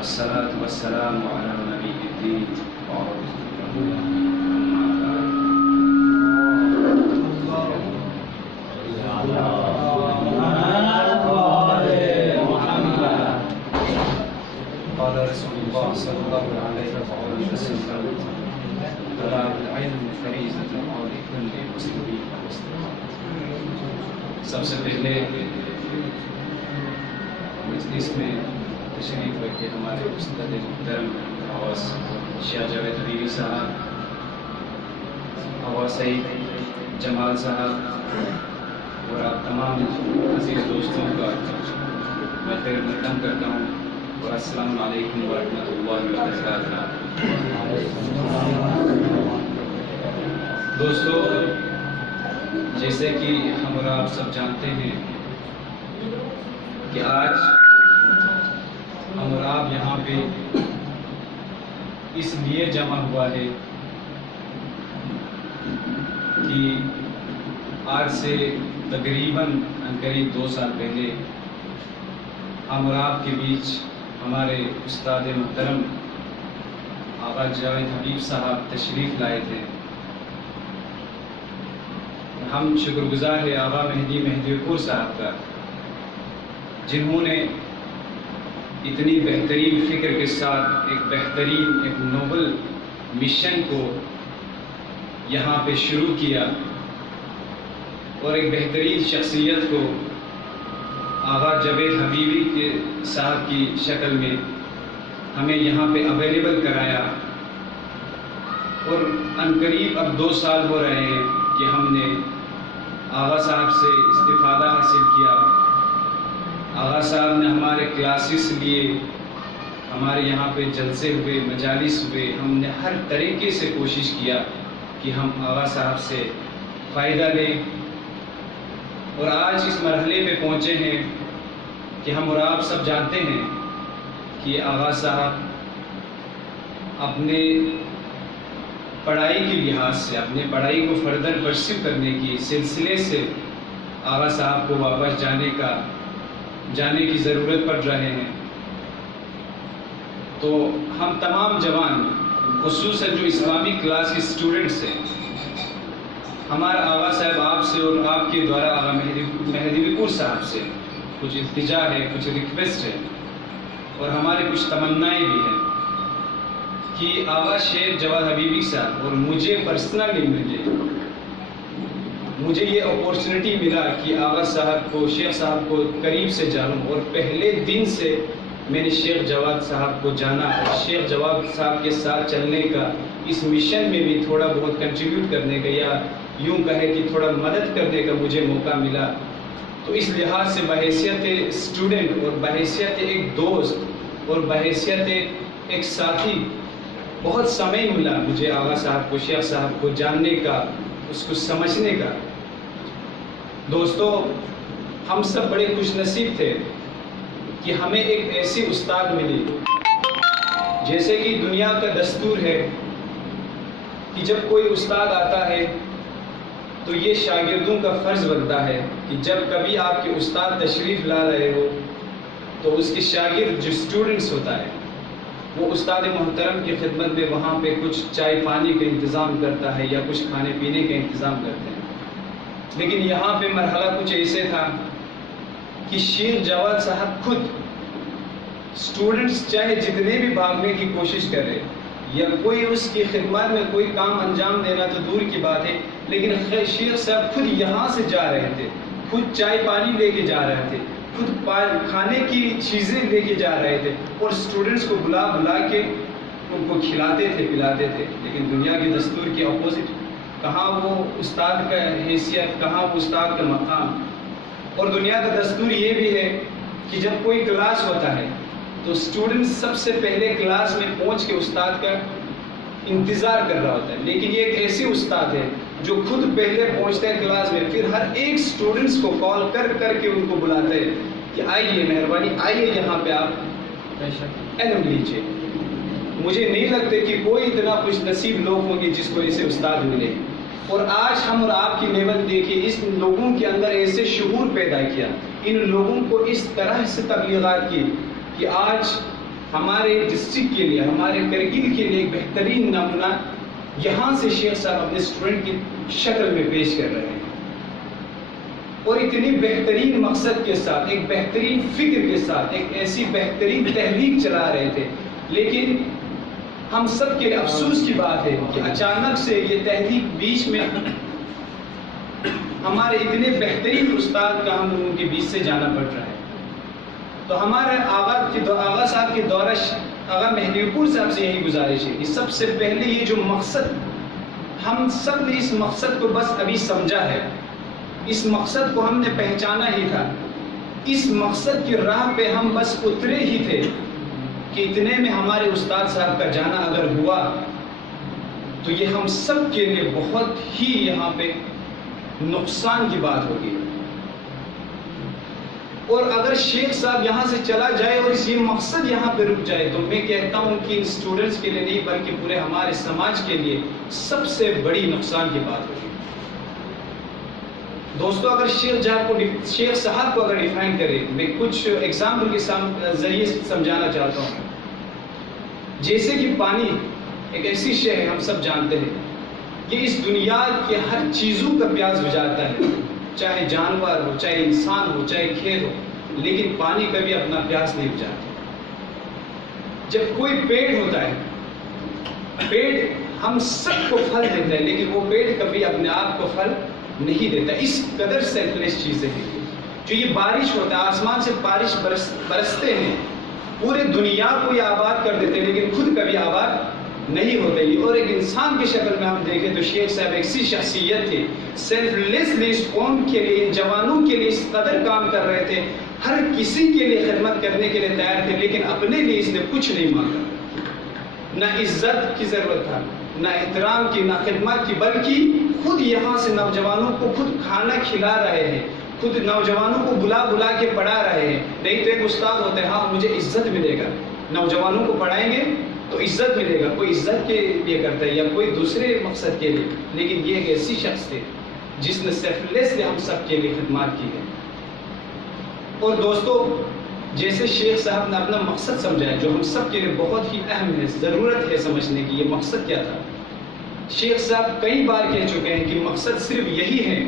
والصلاة والسلام على نبي الدين قال رسول الله صلى الله عليه وسلم طلب العلم فریضۃ علی کل مسلم ومسلمہ۔ سب سے پہلے مجلس میں تشریف رکھے ہمارے استاد محترم حواس شیخ جاوید حبیبی صاحب، حواس سعید جمال صاحب اور آپ تمام عزیز دوستوں کا میں خیر مقدم کرتا ہوں اور السلام علیکم ورحمۃ اللہ وبرکاتہ۔ دوستو، جیسے کہ ہم اور آپ سب جانتے ہیں کہ آج ہم اور آپ یہاں پہ اس لیے جمع ہوا ہے کہ آج سے تقریباً قریب 2 سال پہلے ہم اور آپ کے بیچ ہمارے استاد محترم آقا جاوید حبیب صاحب تشریف لائے تھے۔ ہم شکر گزار ہیں آقا مہدی پور صاحب کا، جنہوں نے اتنی بہترین فکر کے ساتھ ایک بہترین ایک نوبل مشن کو یہاں پہ شروع کیا اور ایک بہترین شخصیت کو آقا جاوید حبیبی کے صاحب کی شکل میں ہمیں یہاں پہ اویلیبل کرایا، اور عنقریب اب 2 سال ہو رہے ہیں کہ ہم نے آغا صاحب سے استفادہ حاصل کیا۔ آغا صاحب نے ہمارے کلاسز لیے، ہمارے یہاں پہ جلسے ہوئے، مجالس ہوئے، ہم نے ہر طریقے سے کوشش کیا کہ ہم آغا صاحب سے فائدہ لیں، اور آج اس مرحلے پہ پہنچے ہیں کہ ہم اور آپ سب جانتے ہیں کہ آغا صاحب اپنے پڑھائی کے لحاظ سے، اپنے پڑھائی کو فردر پرسیو کرنے کی سلسلے سے آغا صاحب کو واپس جانے کی ضرورت پڑ رہے ہیں۔ تو ہم تمام جوان، خصوصاً جو اسلامی کلاس کے اسٹوڈنٹس ہیں، ہمارا آغا صاحب آپ سے اور آپ کے دوارا آغا مہدی پور صاحب سے کچھ التجا ہے، کچھ ریکویسٹ ہے، اور ہمارے کچھ تمنائیں بھی ہیں کہ آغا شیخ جواد حبیبی صاحب اور مجھے پرسنلی مجھے یہ اپورچونٹی ملا کہ آغا صاحب کو، شیخ صاحب کو قریب سے جانوں، اور پہلے دن سے میں نے شیخ جواد صاحب کو جانا اور شیخ جواد صاحب کے ساتھ چلنے کا، اس مشن میں بھی تھوڑا بہت کنٹریبیوٹ کرنے کا، یا یوں کہے کہ تھوڑا مدد کرنے کا مجھے موقع ملا۔ تو اس لحاظ سے بحیثیت اسٹوڈنٹ اور بحیثیت ایک دوست اور بحیثیت ایک ساتھی بہت سمے ملا مجھے آغا صاحب کو، شیخ صاحب کو جاننے کا، اس کو سمجھنے کا۔ دوستو، ہم سب بڑے خوش نصیب تھے کہ ہمیں ایک ایسی استاد ملی، جیسے کہ دنیا کا دستور ہے کہ جب کوئی استاد آتا ہے تو یہ شاگردوں کا فرض بنتا ہے کہ جب کبھی آپ کے استاد تشریف لا رہے ہو تو اس کے شاگرد جو اسٹوڈنٹس ہوتا ہے وہ استاد محترم کی خدمت میں وہاں پہ کچھ چائے پانی کا انتظام کرتا ہے یا کچھ کھانے پینے کا انتظام کرتے ہیں۔ لیکن یہاں پہ مرحلہ کچھ ایسے تھا کہ شیخ جواد صاحب خود اسٹوڈنٹس چاہے جتنے بھی بھاگنے کی کوشش کرے یا کوئی اس کی خدمت میں کوئی کام انجام دینا تو دور کی بات ہے، لیکن شیخ صاحب خود یہاں سے جا رہے تھے، خود چائے پانی لے کے جا رہے تھے، خود کھانے کی چیزیں لے کے جا رہے تھے، اور اسٹوڈنٹس کو بلا کے ان کو کھلاتے تھے، پلاتے تھے۔ لیکن دنیا کے دستور کے اپوزٹ، کہاں وہ استاد کا حیثیت، کہاں وہ استاد کا مقام۔ اور دنیا کا دستور یہ بھی ہے کہ جب کوئی کلاس ہوتا ہے تو اسٹوڈنٹ سب سے پہلے کلاس میں پہنچ کے استاد کا انتظار کر رہا ہوتا ہے، لیکن یہ ایک ایسی استاد ہے جو خود پہلے پہنچتا ہے کلاس میں، پھر ہر ایک اسٹوڈنٹس کو کال کر کے ان کو بلاتا ہے کہ آئیے، مہربانی آئیے، یہاں پہ آپ علم لیجیے۔ مجھے نہیں لگتا کہ کوئی اتنا خوش نصیب لوگ ہوں گے جس کو ایسے استاد ملے۔ اور آج ہم اور آپ کی نعمت دیکھیے، اس لوگوں کے اندر ایسے شعور پیدا کیا، ان لوگوں کو اس طرح سے تبلیغات کی کہ آج ہمارے ڈسٹرکٹ کے لیے، ہمارے کرگل کے لیے ایک بہترین نمونہ یہاں سے شیخ صاحب اپنے اسٹوڈنٹ کی شکل میں پیش کر رہے ہیں، اور اتنی بہترین مقصد کے ساتھ، ایک بہترین فکر کے ساتھ ایک ایسی بہترین تحریک چلا رہے تھے. لیکن ہم سب کے افسوس کی بات ہے کہ اچانک سے یہ تحریک بیچ میں ہمارے اتنے بہترین استاد کا ہم لوگوں کے بیچ سے جانا پڑ رہا ہے. تو ہمارے آغا صاحب کے دورہ آغا مہدی پور صاحب سے یہی گزارش ہے کہ سب سے پہلے یہ جو مقصد، ہم سب نے اس مقصد کو بس ابھی سمجھا ہے، اس مقصد کو ہم نے پہچانا ہی تھا، اس مقصد کی راہ پہ ہم بس اترے ہی تھے کہ اتنے میں ہمارے استاد صاحب کا جانا اگر ہوا تو یہ ہم سب کے لیے بہت ہی یہاں پہ نقصان کی بات ہوگی. اور اگر شیخ صاحب یہاں سے چلا جائے اور یہ مقصد یہاں پہ رک جائے تو میں کہتا ہوں کہ ان اسٹوڈنٹس کے لیے نہیں بلکہ پورے ہمارے سماج کے لیے سب سے بڑی نقصان کی بات ہوگی. دوستو، اگر شیخ صاحب کو اگر ڈیفائن کرے، میں کچھ ایگزامپل کے ذریعے سمجھانا چاہتا ہوں. جیسے کہ پانی ایک ایسی شے ہے، ہم سب جانتے ہیں، یہ اس دنیا کے ہر چیزوں کا پیاس بجھاتا ہے، چاہے جانور ہو، چاہے انسان ہو، چاہے کھیت ہو، لیکن پانی کبھی اپنا پیاس نہیں بجھاتا. جب کوئی پیڑ ہوتا ہے، پیڑ ہم سب کو پھل دیتا ہے، لیکن وہ پیڑ کبھی اپنے آپ کو پھل نہیں دیتا. اس قدر سیلف لیس چیزیں ہیں. جو یہ بارش ہوتا ہے، آسمان سے بارش برستے ہیں، پورے دنیا کو یہ آباد کر دیتے ہیں، لیکن خود کبھی آباد نہیں ہوتے. اور ایک انسان کی شکل میں ہم دیکھیں تو شیخ صاحب ایک سی شخصیت تھی، سیلف لیسلی اس قوم کے لیے، ان جوانوں کے لیے اس قدر کام کر رہے تھے، ہر کسی کے لیے خدمت کرنے کے لیے تیار تھے، لیکن اپنے لیے اس نے کچھ نہیں مانگا. نہ عزت کی ضرورت تھا، نہ احترام کی، نہ خدمت کی، بلکہ خود یہاں سے نوجوانوں کو خود کھانا کھلا رہے ہیں، خود نوجوانوں کو بلا بلا کے پڑھا رہے ہیں. نہیں تو ایک استاد ہوتے ہیں، ہاں مجھے عزت ملے گا، نوجوانوں کو پڑھائیں گے تو عزت ملے گا، کوئی عزت کے لیے کرتا ہے یا کوئی دوسرے مقصد کے لیے. لیکن یہ ایک ایسی شخص تھے جس نے سیلف لیسلی ہم سب کے لیے خدمات کی ہے. اور دوستو، جیسے شیخ صاحب نے اپنا مقصد سمجھایا جو ہم سب کے لیے بہت ہی اہم ہے، ضرورت ہے سمجھنے کی، یہ مقصد کیا تھا. شیخ صاحب کئی بار کہہ چکے ہیں کہ مقصد صرف یہی ہے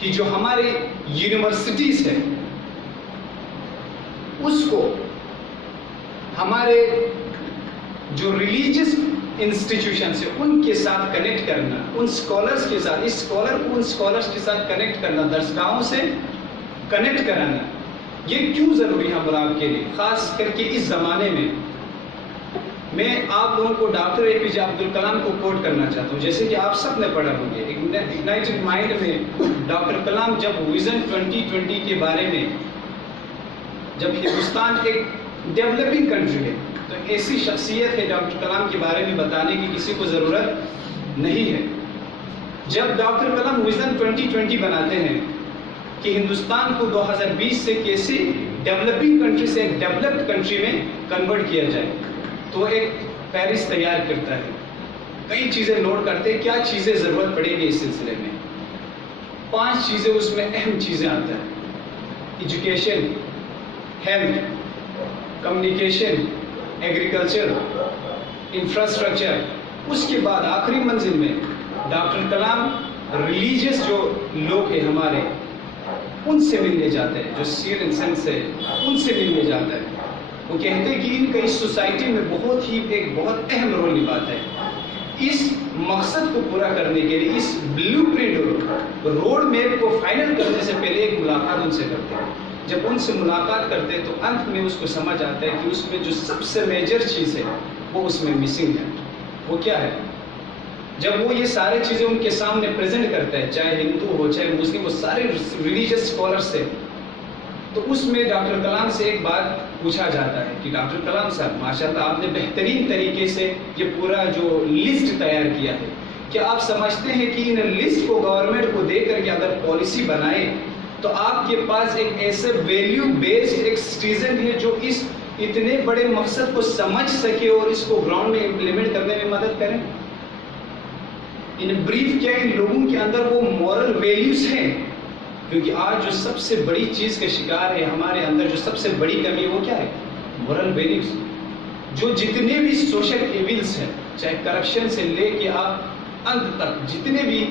کہ جو ہمارے یونیورسٹیز ہیں اس کو ہمارے جو ریلیجیس انسٹیٹیوشنز ہیں ان کے ساتھ کنیکٹ کرنا، ان اسکالرس کے ساتھ، اس اسکالر کو ان اسکالرس کے ساتھ کنیکٹ کرنا، درسگاہوں سے کنیکٹ کرانا. یہ کیوں ضروری ہے ہم کے لیے، خاص کر کے اس زمانے میں. میں آپ لوگوں کو ڈاکٹر اے پی جے عبد الکلام کو کوٹ کرنا چاہتا ہوں. جیسے کہ آپ سب نے پڑھا ہوں گے، اگنائٹڈ مائنڈ میں ڈاکٹر کلام جب ویژن 2020 کے بارے میں، جب ہندوستان ایک ڈیولپنگ کنٹری ہے تو ایسی شخصیت ہے ڈاکٹر کلام کے بارے میں بتانے کی کسی کو ضرورت نہیں ہے. جب ڈاکٹر کلام ویژن 2020 بناتے ہیں کہ ہندوستان کو 2020 سے کیسے ڈیولپنگ کنٹری سے ایک ڈیولپڈ کنٹری میں کنورٹ کیا جائے، تو ایک فہرست تیار کرتا ہے، کئی چیزیں نوٹ کرتے ہیں کیا چیزیں ضرورت پڑے گی اس سلسلے میں. 5 چیزیں اس میں اہم چیزیں آتا ہے: education, health, communication, agriculture, infrastructure. اس کے بعد آخری منزل میں ڈاکٹر کلام ریلیجیس جو لوگ ہیں ہمارے ان سے ملنے جاتے ہیں، جو سیئر اینڈ سینس ہے ان سے ملنے جاتا ہے. وہ کہتے ہیں کہ ان کا اس سوسائٹی میں ایک بہت اہم رول نبھاتا ہے. اس مقصد کو پورا کرنے کے لیے، اس بلیو پرنٹ روڈ میپ کو فائنل کرنے سے پہلے ایک ملاقات ان سے کرتے ہیں. جب ان سے ملاقات کرتے ہیں تو انت میں اس کو سمجھ آتا ہے کہ اس میں جو سب سے میجر چیز ہے وہ اس میں مسنگ ہے. وہ کیا ہے؟ جب وہ یہ سارے چیزیں ان کے سامنے پریزنٹ کرتا ہے، چاہے ہندو ہو چاہے مسلم، وہ سارے ریلیجیس اسکالرس ہیں، تو اس میں ڈاکٹر کلام سے ایک بات پوچھا جاتا ہے کہ ڈاکٹر کلام صاحب ماشاءاللہ آپ نے بہترین طریقے سے یہ پورا جو لسٹ تیار کیا ہے، کیا آپ سمجھتے ہیں کہ ان لسٹ کو گورنمنٹ کو دے کر کے اگر پالیسی بنائے تو آپ کے پاس ایک ایسے ویلیو بیسڈ ایک سٹیزن ہے جو اس اتنے بڑے مقصد کو سمجھ سکے اور اس کو گراؤنڈ میں امپلیمنٹ کرنے میں مدد کریں؟ ان بریف کیا ان لوگوں کے اندر وہ مورل ویلیوز ہیں؟ کیونکہ آج جو سب سے بڑی چیز کا شکار ہے ہمارے اندر، جو سب سے بڑی کمی ہے وہ کیا ہے؟ Moral values. جو جتنے بھی سوشل ایونٹس ہیں، چاہے کرپشن سے لے کے آپ انت تک جتنے بھی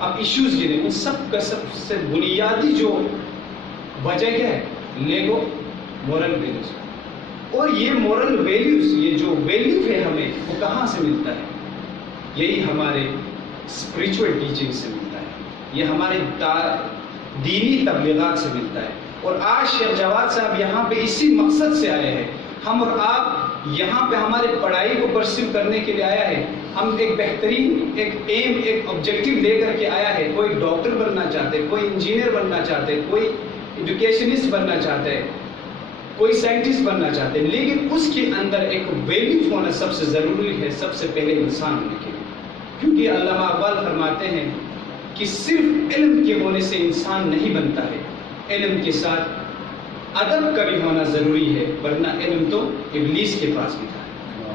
آپ ایشوز گرے، ان سب کا سب سے بنیادی جو وجہ کیا ہے؟ Lego moral values. اور یہ مورل ویلیوز، یہ جو ویلیو ہے ہمیں، وہ کہاں سے ملتا ہے؟ یہی ہمارے اسپریچول ٹیچنگ سے ملتا ہے، یہ ہمارے دینی تبلیغات سے ملتا ہے. اور آج شیخ جواد صاحب یہاں پہ اسی مقصد سے آئے ہیں. ہم اور آپ یہاں پہ ہمارے پڑھائی کو پرسیو کرنے کے لیے آیا ہے. ہم ایک بہترین ایک ایم، ایک آبجیکٹیو لے کر کے آیا ہے. کوئی ڈاکٹر بننا چاہتے، کوئی انجینئر بننا چاہتے، کوئی ایجوکیشنسٹ بننا چاہتا ہے، کوئی سائنٹسٹ بننا چاہتے ہیں، لیکن اس کے اندر ایک ویلیو ہونا سب سے ضروری ہے، سب سے پہلے انسان ہونے کے لیے. کیونکہ علامہ اقبال فرماتے ہیں کہ صرف علم کے ہونے سے انسان نہیں بنتا ہے، علم کے ساتھ ادب کا بھی ہونا ضروری ہے، ورنہ علم تو ابلیس کے پاس بھی تھا.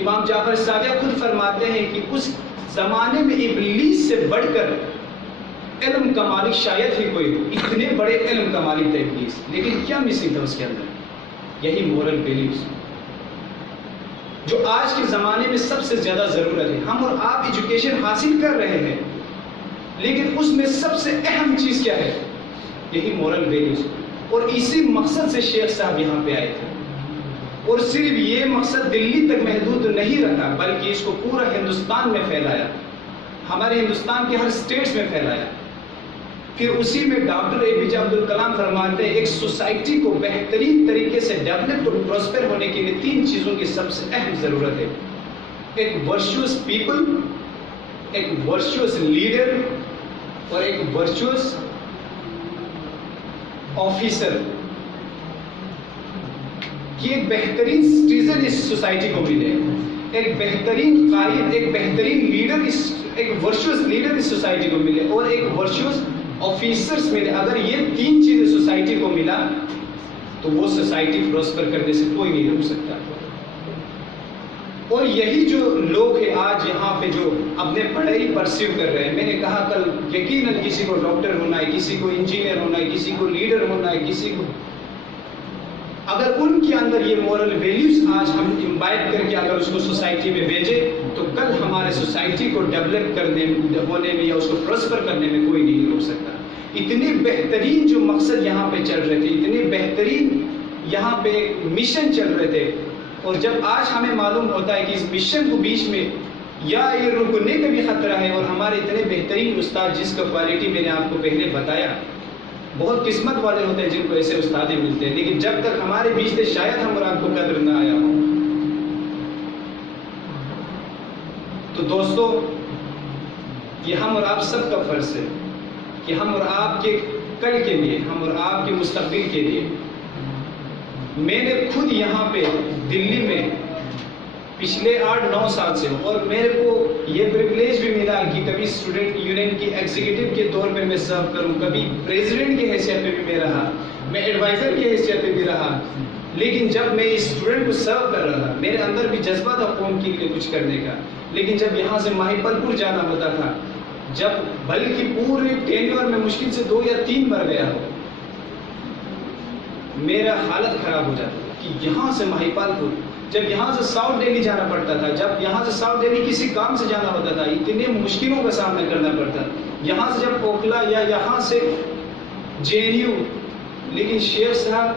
امام جعفر صادق خود فرماتے ہیں کہ اس زمانے میں ابلیس سے بڑھ کر علم کا مالک شاید ہی کوئی ہو. اتنے بڑے علم کا مالک تھا ابلیس، لیکن کیا مسنگ تھا اس کے اندر؟ یہی مورل ویلیوز جو آج کے زمانے میں سب سے زیادہ ضرورت ہے. ہم اور آپ ایجوکیشن حاصل کر رہے ہیں، لیکن اس میں سب سے اہم چیز کیا ہے؟ یہی مورل ویلیوز. اور اسی مقصد سے شیخ صاحب یہاں پہ آئے تھے. اور صرف یہ مقصد دلی تک محدود نہیں رکھا، بلکہ اس کو پورا ہندوستان میں پھیلایا، ہمارے ہندوستان کے ہر اسٹیٹس میں پھیلایا. پھر اسی میں ڈاکٹر اے پی جے عبد الکلام فرماتے ہیں ایک سوسائٹی کو بہترین طریقے سے ڈیولپ اور پروسپر ہونے کے لیے 3 چیزوں کی سب سے اہم ضرورت ہے: ایک ورچوئس پیپل، ایک ورچوئس لیڈر، اور ایک ورچوئس آفیسر. کہ ایک بہترین سٹیزن اس سوسائٹی کو ملے، ایک بہترین قائد، ایک بہترین لیڈر، ایک ورچوئس لیڈر اس سوسائٹی کو ملے، اور ایک ورچوئس آفیسرز ملے. اگر یہ 3 چیزیں سوسائٹی کو ملا تو وہ سوسائٹی پروسپر کرنے سے کوئی نہیں روک سکتا. اور یہی جو لوگ ہیں آج یہاں پہ جو اپنے پڑھائی پرسیو کر رہے ہیں، میں نے کہا کل یقیناً کسی کو ڈاکٹر ہونا ہے، کسی کو انجینئر ہونا ہے، کسی کو لیڈر ہونا ہے، کسی کو، اگر ان کے اندر یہ مورل ویلیوز آج ہم امبائب کر کے اگر اس کو سوسائٹی میں بھیجیں تو کل ہمارے سوسائٹی کو ڈیولپ کرنے ہونے میں یا اس کو پروسپر کرنے میں کوئی نہیں روک سکتا. اتنے بہترین جو مقصد یہاں پہ چل رہے تھے، اتنے بہترین یہاں پہ مشن چل رہے تھے، اور جب آج ہمیں معلوم ہوتا ہے کہ اس مشن کو بیچ میں یا یہ رکنے کا بھی خطرہ ہے، اور ہمارے اتنے بہترین استاد جس کا کوالٹی میں نے آپ کو پہلے بتایا، بہت قسمت والے ہوتے ہیں جن کو ایسے استادیں ملتے ہیں، لیکن جب تک ہمارے بیچ تھے شاید ہم اور آپ کو قدر نہ آیا ہو. تو دوستو، یہ ہم اور آپ سب کا فرض ہے کہ ہم اور آپ کے کل کے لیے، ہم اور آپ کے مستقبل کے لیے، میں نے خود یہاں پہ دلی میں پچھلے 8-9 سال سے ہوں، اور میرے کو یہ پریویلیج بھی ملا کہ کبھی اسٹوڈنٹ یونین کی ایگزیکٹو کے طور پہ میں سرو کروں، کبھی پریزیڈنٹ کی حیثیت پہ بھی میں رہا، میں ایڈوائزر کی حیثیت پہ بھی رہا. لیکن جب میں اس اسٹوڈنٹ کو سرو کر رہا تھا، میرے اندر بھی جذبہ تھا قوم کے لیے کچھ کرنے کا. لیکن جب یہاں سے ماہیپال پور جانا ہوتا تھا، جب بلکہ پورے ٹینیور میں مشکل سے 2 یا 3 بار گیا ہو، میرا حالت خراب ہو جاتا تھا کہ یہاں سے ماہیپال پور، جب یہاں سے ساؤتھ دہلی جانا پڑتا تھا، جب یہاں سے ساؤتھ دہلی کسی کام سے جانا ہوتا تھا، اتنے مشکلوں کا سامنا کرنا پڑتا. یہاں سے جب اوکھلا یا یہاں سے JNU، لیکن شیخ صاحب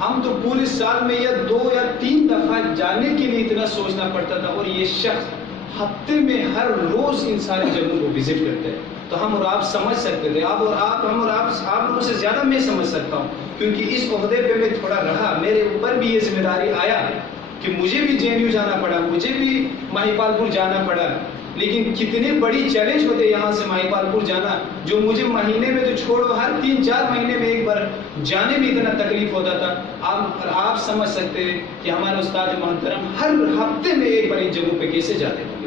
ہم تو پورے سال میں یا 2 یا 3 دفعہ جانے کے لیے اتنا سوچنا پڑتا تھا، اور یہ شخص ہفتے میں ہر روز ان سارے جگہوں کو وزٹ کرتے ہیں. تو ہم اور آپ سمجھ سکتے تھے، ہم اور آپ لوگوں سے زیادہ میں سمجھ سکتا ہوں، کیونکہ اس عہدے پہ میں تھوڑا رہا، میرے اوپر بھی یہ ذمہ داری آیا کہ مجھے بھی JNU جانا پڑا، مجھے بھی ماہیپال پور جانا پڑا. لیکن کتنے بڑی چیلنج ہوتے یہاں سے ماہیپال پور جانا، جو مجھے مہینے میں تو چھوڑو ہر 3-4 مہینے میں ایک بار جانے میں اتنا تکلیف ہوتا تھا. آپ سمجھ سکتے ہیں کہ ہمارے استاد محترم ہر ہفتے میں ایک بار ان جگہوں پہ کیسے جاتے ہوں گے.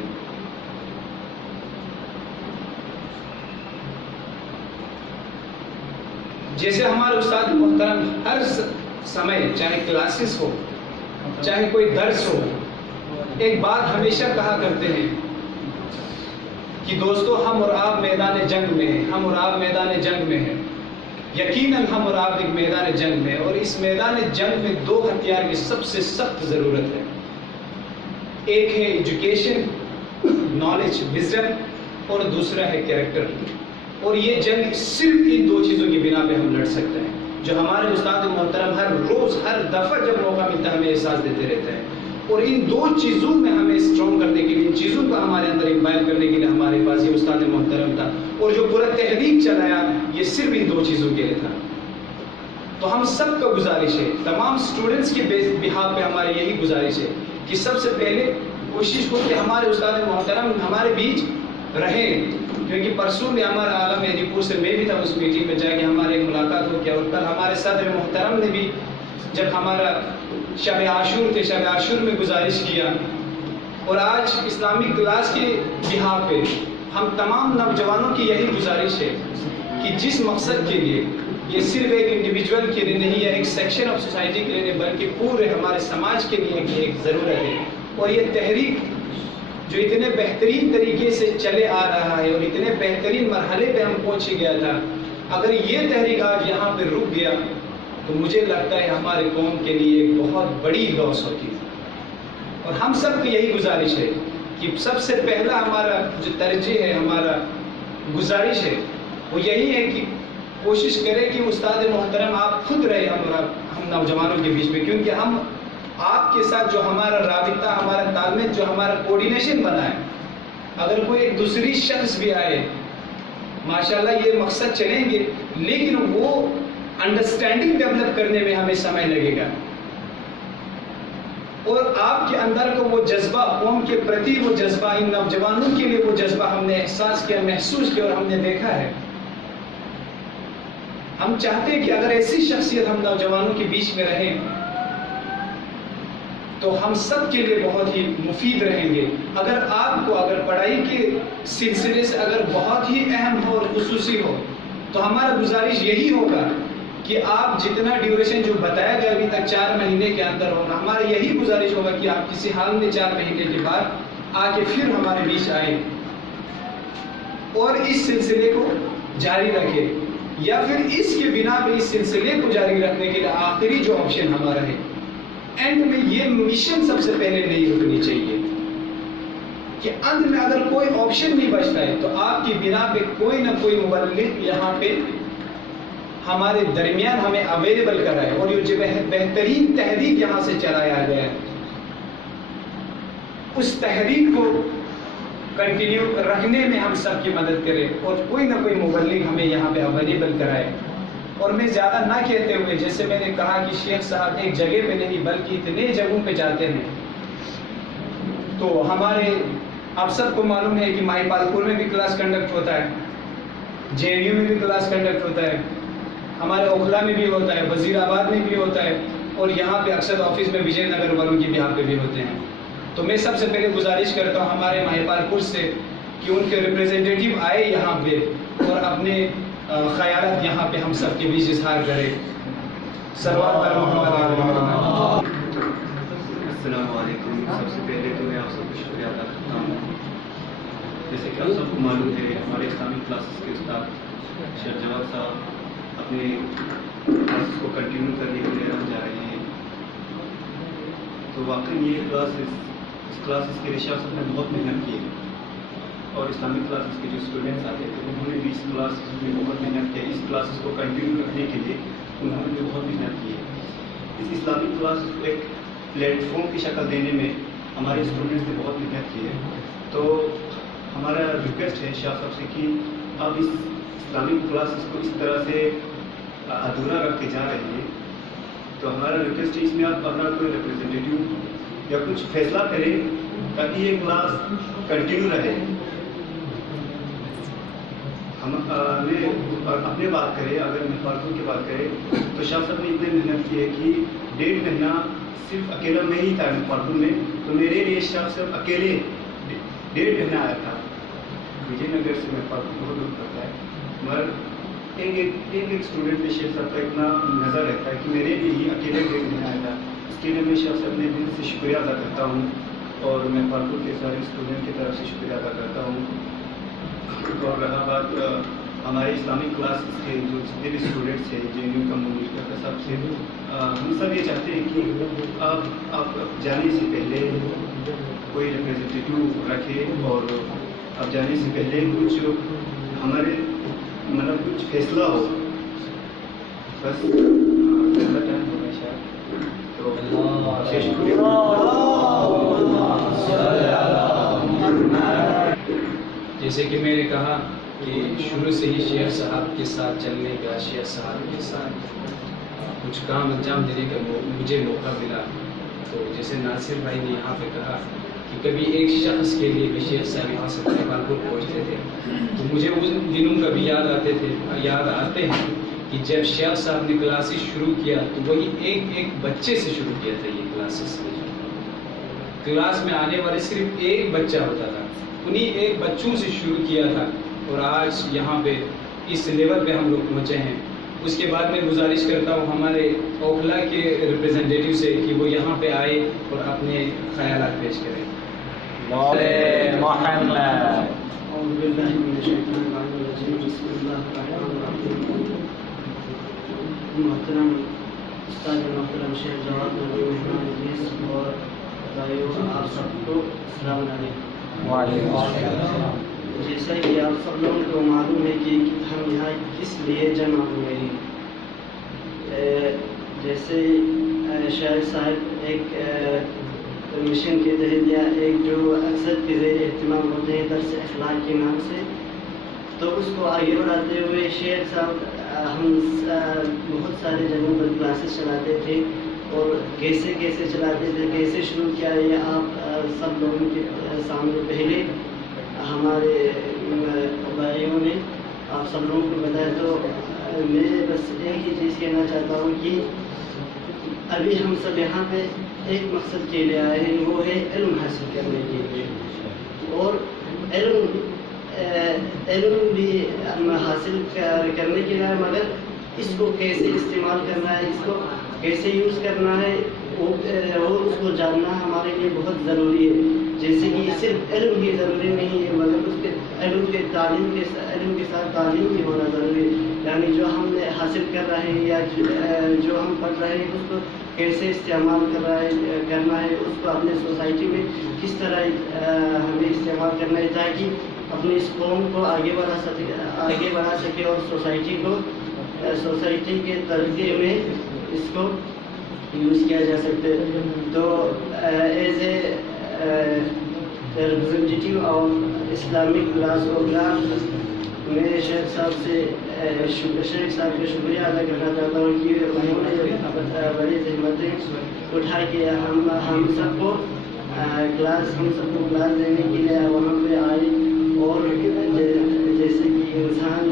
جیسے ہمارے استاد محترم ہر سمے، چاہے کلاسز ہو، چاہے کوئی درس ہو، ایک بات ہمیشہ کہا کرتے ہیں کہ دوستو ہم اور آپ میدان جنگ میں ہیں، ہم اور آپ میدان جنگ میں ہیں. یقیناً ہم اور آپ ایک میدان جنگ میں، اور اس میدان جنگ میں دو ہتھیار کی سب سے سخت ضرورت ہے. ایک ہے ایجوکیشن، نالج، وزڈم، اور دوسرا ہے کیریکٹر. اور یہ جنگ صرف ان دو چیزوں کی بنا پہ ہم لڑ سکتے ہیں، جو ہمارے استاد محترم ہر روز ہر دفعہ جب موقع ملتا ہے ہمیں احساس دیتے رہتے ہیں. اور ان دو چیزوں میں ہمیں اسٹرانگ کرنے کے لیے، ان چیزوں کو ہمارے اندر امبائب کرنے کے لیے ہمارے پاس یہ استاد محترم تھا، اور جو پورا تحریک چلایا یہ صرف ان دو چیزوں کے لیے تھا. تو ہم سب کا گزارش ہے، تمام اسٹوڈنٹس کے بہاف پہ ہماری یہی گزارش ہے کہ سب سے پہلے کوشش ہو کہ ہمارے استاد محترم ہمارے بیچ رہیں. کیونکہ پرسوں میں ہمارا اعلیٰ مہدی پور سے میں بھی تھا اس میٹنگ میں جا کے ہمارے ایک ملاقات ہو گیا، اور کل ہمارے صدر محترم نے بھی جب ہمارا شب عاشور تھے، شب عاشور میں گزارش کیا. اور آج اسلامی کلاس کے بہاف پہ ہم تمام نوجوانوں کی یہی گزارش ہے کہ جس مقصد کے لیے، یہ صرف ایک انڈیویجول کے لیے نہیں ہے، ایک سیکشن آف سوسائٹی کے لیے نہیں، بلکہ پورے ہمارے سماج کے لیے ایک ضرورت ہے. اور یہ تحریک جو اتنے بہترین طریقے سے چلے آ رہا ہے اور اتنے بہترین مرحلے پہ ہم پہنچ گیا تھا، اگر یہ تحریک آج یہاں پہ رک گیا تو مجھے لگتا ہے ہمارے قوم کے لیے ایک بہت بڑی لاس ہوتی. اور ہم سب کی یہی گزارش ہے کہ سب سے پہلا ہمارا جو ترجیح ہے، ہمارا گزارش ہے، وہ یہی ہے کہ کوشش کریں کہ استاد محترم آپ خود رہے ہم نوجوانوں کے بیچ میں، کیونکہ ہم آپ کے ساتھ جو ہمارا رابطہ، ہمارا تعلق، جو ہمارا کوارڈینیشن بنا ہے، اگر کوئی ایک دوسری شخص بھی آئے ماشاءاللہ یہ مقصد چلیں گے، لیکن وہ انڈرسٹینڈنگ ڈیولپ کرنے میں ہمیں سمے لگے گا. اور آپ کے اندر کو وہ جذبہ، قوم کے پرتی وہ جذبہ، ان نوجوانوں کے لیے وہ جذبہ ہم نے احساس کیا، محسوس کیا اور ہم نے دیکھا ہے. ہم چاہتے ہیں کہ اگر ایسی شخصیت ہم نوجوانوں کے بیچ میں رہیں تو ہم سب کے لیے بہت ہی مفید رہیں گے. اگر پڑھائی کے سلسلے سے اگر بہت ہی اہم ہو اور خصوصی ہو تو ہمارا گزارش یہی ہوگا کہ آپ جتنا ڈیوریشن جو بتایا گیا ابھی تک 4 مہینے کے اندر ہونا، ہمارا یہی گزارش ہوگا کہ آپ کسی حال میں 4 مہینے کے بعد آ کے پھر ہمارے بیچ آئیں اور اس سلسلے کو جاری رکھیں، یا پھر اس کے بنا پہ اس سلسلے کو جاری رکھنے کے لیے آخری جو آپشن ہمارا ہے، اینڈ میں یہ مشن سب سے پہلے نہیں رکنی چاہیے کہ اندر میں اگر کوئی آپشن نہیں بچتا ہے تو آپ کی بنا پہ کوئی نہ کوئی مبلغ یہاں پہ ہمارے درمیان ہمیں اویلیبل کرائے، اور یہ جو بہترین تحریک یہاں سے چلایا گیا ہے اس تحریک کو کنٹینیو رکھنے میں ہم سب کی مدد کریں، اور کوئی نہ کوئی مبلغ ہمیں یہاں پہ اویلیبل کرائے. اور میں زیادہ نہ کہتے ہوئے، جیسے میں نے کہا کہ شیخ صاحب ایک جگہ پہ نہیں بلکہ اتنے جگہوں پہ جاتے ہیں، تو ہمارے آپ سب کو معلوم ہے کہ ماہی پال پور میں بھی کلاس کنڈکٹ ہوتا ہے، JNU میں بھی کلاس کنڈکٹ ہوتا ہے، ہمارے اوکھلا میں بھی ہوتا ہے، وزیر آباد میں بھی ہوتا ہے، اور یہاں پہ اکثر آفس میں وجے نگر والوں کی یہاں پہ بھی ہوتے ہیں. تو میں سب سے پہلے گزارش کرتا ہوں ہمارے ماہی پال پور سے کہ ان کے ریپریزنٹیٹیو آئے یہاں پہ اور اپنے خیالات یہاں پہ ہم سب کے بیچ اظہار کرے. السلام علیکم. سب سے پہلے تو میں آپ سب کو شکریہ ادا کرتا ہوں. جیسے کہ آپ سب کو معلوم ہے ہمارے اسلامی کلاسز کے استاد شیخ جواد صاحب اپنے کلاسز کو کنٹینیو کرنے کے لیے رہ جا رہے ہیں. تو واقعی یہ کلاسز کے لیے شیخ صاحب نے بہت محنت کی ہے، اور اسلامک کلاسز کے جو اسٹوڈنٹس آتے تھے انہوں نے بھی اس کلاسز میں بہت محنت کی ہے. اس کلاسز کو کنٹینیو رکھنے کے لیے انہوں نے بھی بہت محنت کی ہے. اس اسلامک کلاسز کو ایک پلیٹ فارم کی شکل دینے میں ہمارے اسٹوڈنٹس نے بہت محنت کی ہے. تو ہمارا ریکویسٹ ہے شاہ صاحب سے کہ آپ اس اسلامک کلاسز کو اس طرح سے ادھورا رکھ کے جا رہے ہیں، تو ہمارا ریکویسٹ ہے اس میں آپ اپنا کوئی ریپریزنٹیٹیو یا کچھ فیصلہ کریں تاکہ یہ کلاس کنٹینیو رہے. ہم اپنے بات کریں، اگر محفوظ کی بات کریں تو شاہ صاحب نے اتنی محنت کی ہے کہ 1.5 مہینہ صرف اکیلا میں ہی تھا محفوظ میں. تو میرے لیے شاہ صاحب اکیلے 1.5 مہینہ آیا تھا. وجے نگر سے محفوظ بہت دور پڑتا ہے، مگر ایک اسٹوڈنٹ میں شیخ صاحب کا اتنا نظر رہتا ہے کہ میرے لیے ہی اکیلے 1.5 مہینہ آیا تھا. اس کے لیے میں شیخ صاحب نے دل سے شکریہ ادا کرتا ہوں، اور میں پالپور کے سارے اسٹوڈنٹ کی طرف سے شکریہ ادا کرتا ہوں. اور رہا بات ہمارے اسلامک کلاس کے جو جتنے بھی اسٹوڈنٹس ہیں JNU کا مونیکا کا سب سے ہم سب یہ چاہتے ہیں کہ آپ جانے سے پہلے کوئی ریپریزنٹیٹیو رکھے اور آپ جانے سے پہلے کچھ ہمارے مطلب کچھ فیصلہ ہو. بس زیادہ ٹائم ہو گیا شاید تو شکریہ. جیسے کہ میں نے کہا کہ شروع سے ہی شیخ صاحب کے ساتھ چلنے کا، شیخ صاحب کے ساتھ کچھ کام انجام دینے کا مجھے موقع ملا. تو جیسے ناصر بھائی نے یہاں پہ کہا کہ کبھی ایک شخص کے لیے بھی شیخ صاحب یہاں سے پہلگام کو پہنچتے تھے، تو مجھے ان دنوں کا بھی یاد آتے ہیں کہ جب شیخ صاحب نے کلاسز شروع کیا تو وہی ایک بچے سے شروع کیا تھا. یہ کلاسز کلاس میں آنے والے صرف ایک بچہ ہوتا تھا، انہیں ایک بچوں سے شروع کیا تھا اور آج یہاں پہ اس لیول پہ ہم لوگ پہنچے ہیں. اس کے بعد میں گزارش کرتا ہوں ہمارے اوکھلا کے ریپریزنٹیٹیو سے کہ وہ یہاں پہ آئے اور اپنے خیالات پیش کریں. محترم استاد محترم شیخ جواد نبی مہمان عزیز اور بھائیو، آپ سب کو السلام علیکم. وعلیکم السلام. جیسا کہ آپ سب لوگوں کو معلوم ہے کہ ہم یہاں کس لیے جمع ہوئے ہیں. جیسے شاہد صاحب ایک مشن کے تحت یا ایک جو اکثر کے زیر اہتمام ہوتے ہیں درس اخلاق کے نام سے، تو اس کو آگے بڑھاتے ہوئے شیخ صاحب ہم بہت سارے جگہوں پر کلاسز چلاتے تھے اور کیسے چلاتے تھے، کیسے شروع کیا، یہ آپ سب لوگوں کے سامنے پہلے ہمارے بھائیوں نے آپ سب لوگوں کو بتایا. تو میں بس ایک ہی چیز کہنا چاہتا ہوں کہ ابھی ہم سب یہاں پہ ایک مقصد کے لیے آئے ہیں، وہ ہے علم حاصل کرنے کے لیے. اور علم بھی حاصل کرنے کے لیے، مگر اس کو کیسے استعمال کرنا ہے، اس کو کیسے یوز کرنا ہے، اور اس کو جاننا ہمارے لیے بہت ضروری ہے. جیسے کہ صرف علم ہی ضروری نہیں ہے، مگر اس کے علم کے ساتھ تعلیم بھی ہونا ضروری ہے. یعنی جو ہم حاصل کر رہے ہیں یا جو ہم پڑھ رہے ہیں اس کو کیسے استعمال کرنا ہے، اس کو اپنے سوسائٹی میں کس طرح ہمیں استعمال کرنا ہے تاکہ اپنی اس قوم کو آگے بڑھا سکے اور سوسائٹی کے ترقی میں اس کو یوز کیا جا سکتے. تو as a representative of Islamic class Okhla میں شیخ صاحب کا شکریہ ادا کرنا چاہتا ہوں کہ انہوں نے بڑی زحمتیں اٹھا کے ہم سب کو کلاس دینے کے لیے وہاں پہ آئے. اور جیسے کہ انسان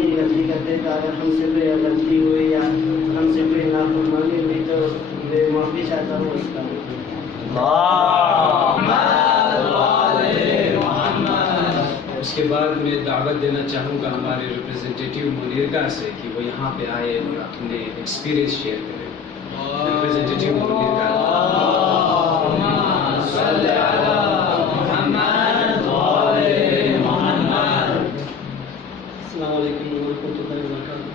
ہی غلطی کرتے تھے، اگر ہم سے کوئی غلطی ہوئی یا ہم سے کوئی نافرمانی ہوئی تو میں معافی چاہتا ہوں اس کا. اس کے بعد میں دعوت دینا چاہوں گا ہمارے ریپریزنٹیٹیو منیرگا سے کہ وہ یہاں پہ آئے اور اپنے ایکسپیرینس شیئر کریں. ریپریزنٹیٹیو منیرگا. السلام علیکم ورحمۃ اللہ وبرکاتہ.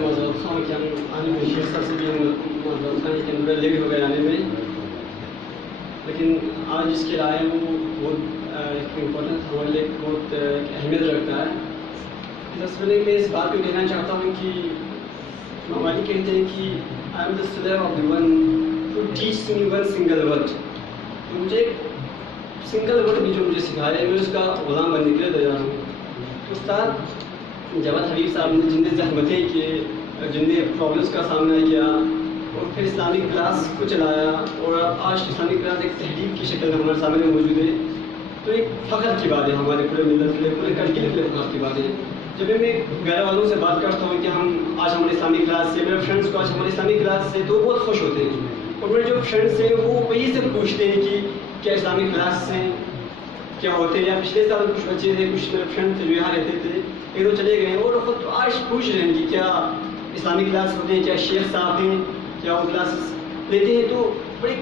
معذرت خواہ کہ ہم آنے میں شیخ صاحب سے بھی معذرت خواہ کہ ہم لیٹ ہو گئے آنے میں، لیکن آج اس کے آئے وہ بہت امپورٹنٹ ہمارے لیے بہت اہمیت رکھتا ہے. سب سے پہلے میں اس بات کو کہنا چاہتا ہوں کہ ہماری کہتے ہیں کہ I am the slave of the one to teach me one single word. تو مجھے ایک سنگل ورڈ بھی جو مجھے سکھایا ہے میں اس کا غلام بننے کے لیے تیار ہوں. استاد جواد حبیب صاحب نے جن زحمتیں کیے، جن نے پرابلمس کا سامنا کیا اور پھر اسلامک کلاس کو چلایا، اور آج اسلامک کلاس ایک تحریک کی شکل میں ہمارے سامنے موجود ہے، تو ایک فخر کی بات ہے ہمارے پورے ملت کے لیے، پورے کنٹری کے لیے فخر کی بات ہے. جب میں گھر والوں سے بات کرتا ہوں کہ ہم آج ہمارے اسلامک کلاس سے، میرے فرینڈس کو آج ہمارے اسلامک کلاس سے، تو وہ بہت خوش ہوتے ہیں. اور میرے جو فرینڈس ہیں وہ وہی سے پوچھتے ہیں کہ کیا اسلامک کلاس سے کیا ہوتے ہیں. یا پچھلے سال کچھ بچے تھے، کچھ میرے فرینڈ تھے جو یہاں رہتے تھے، ایک دو چلے گئے اور خود آج پوچھ رہے ہیں کہ کیا اسلامک کلاس ہوتے ہیں، کیا شیخ صاحب ہیں، کیا وہ کلاسز لیتے ہیں. تو بڑی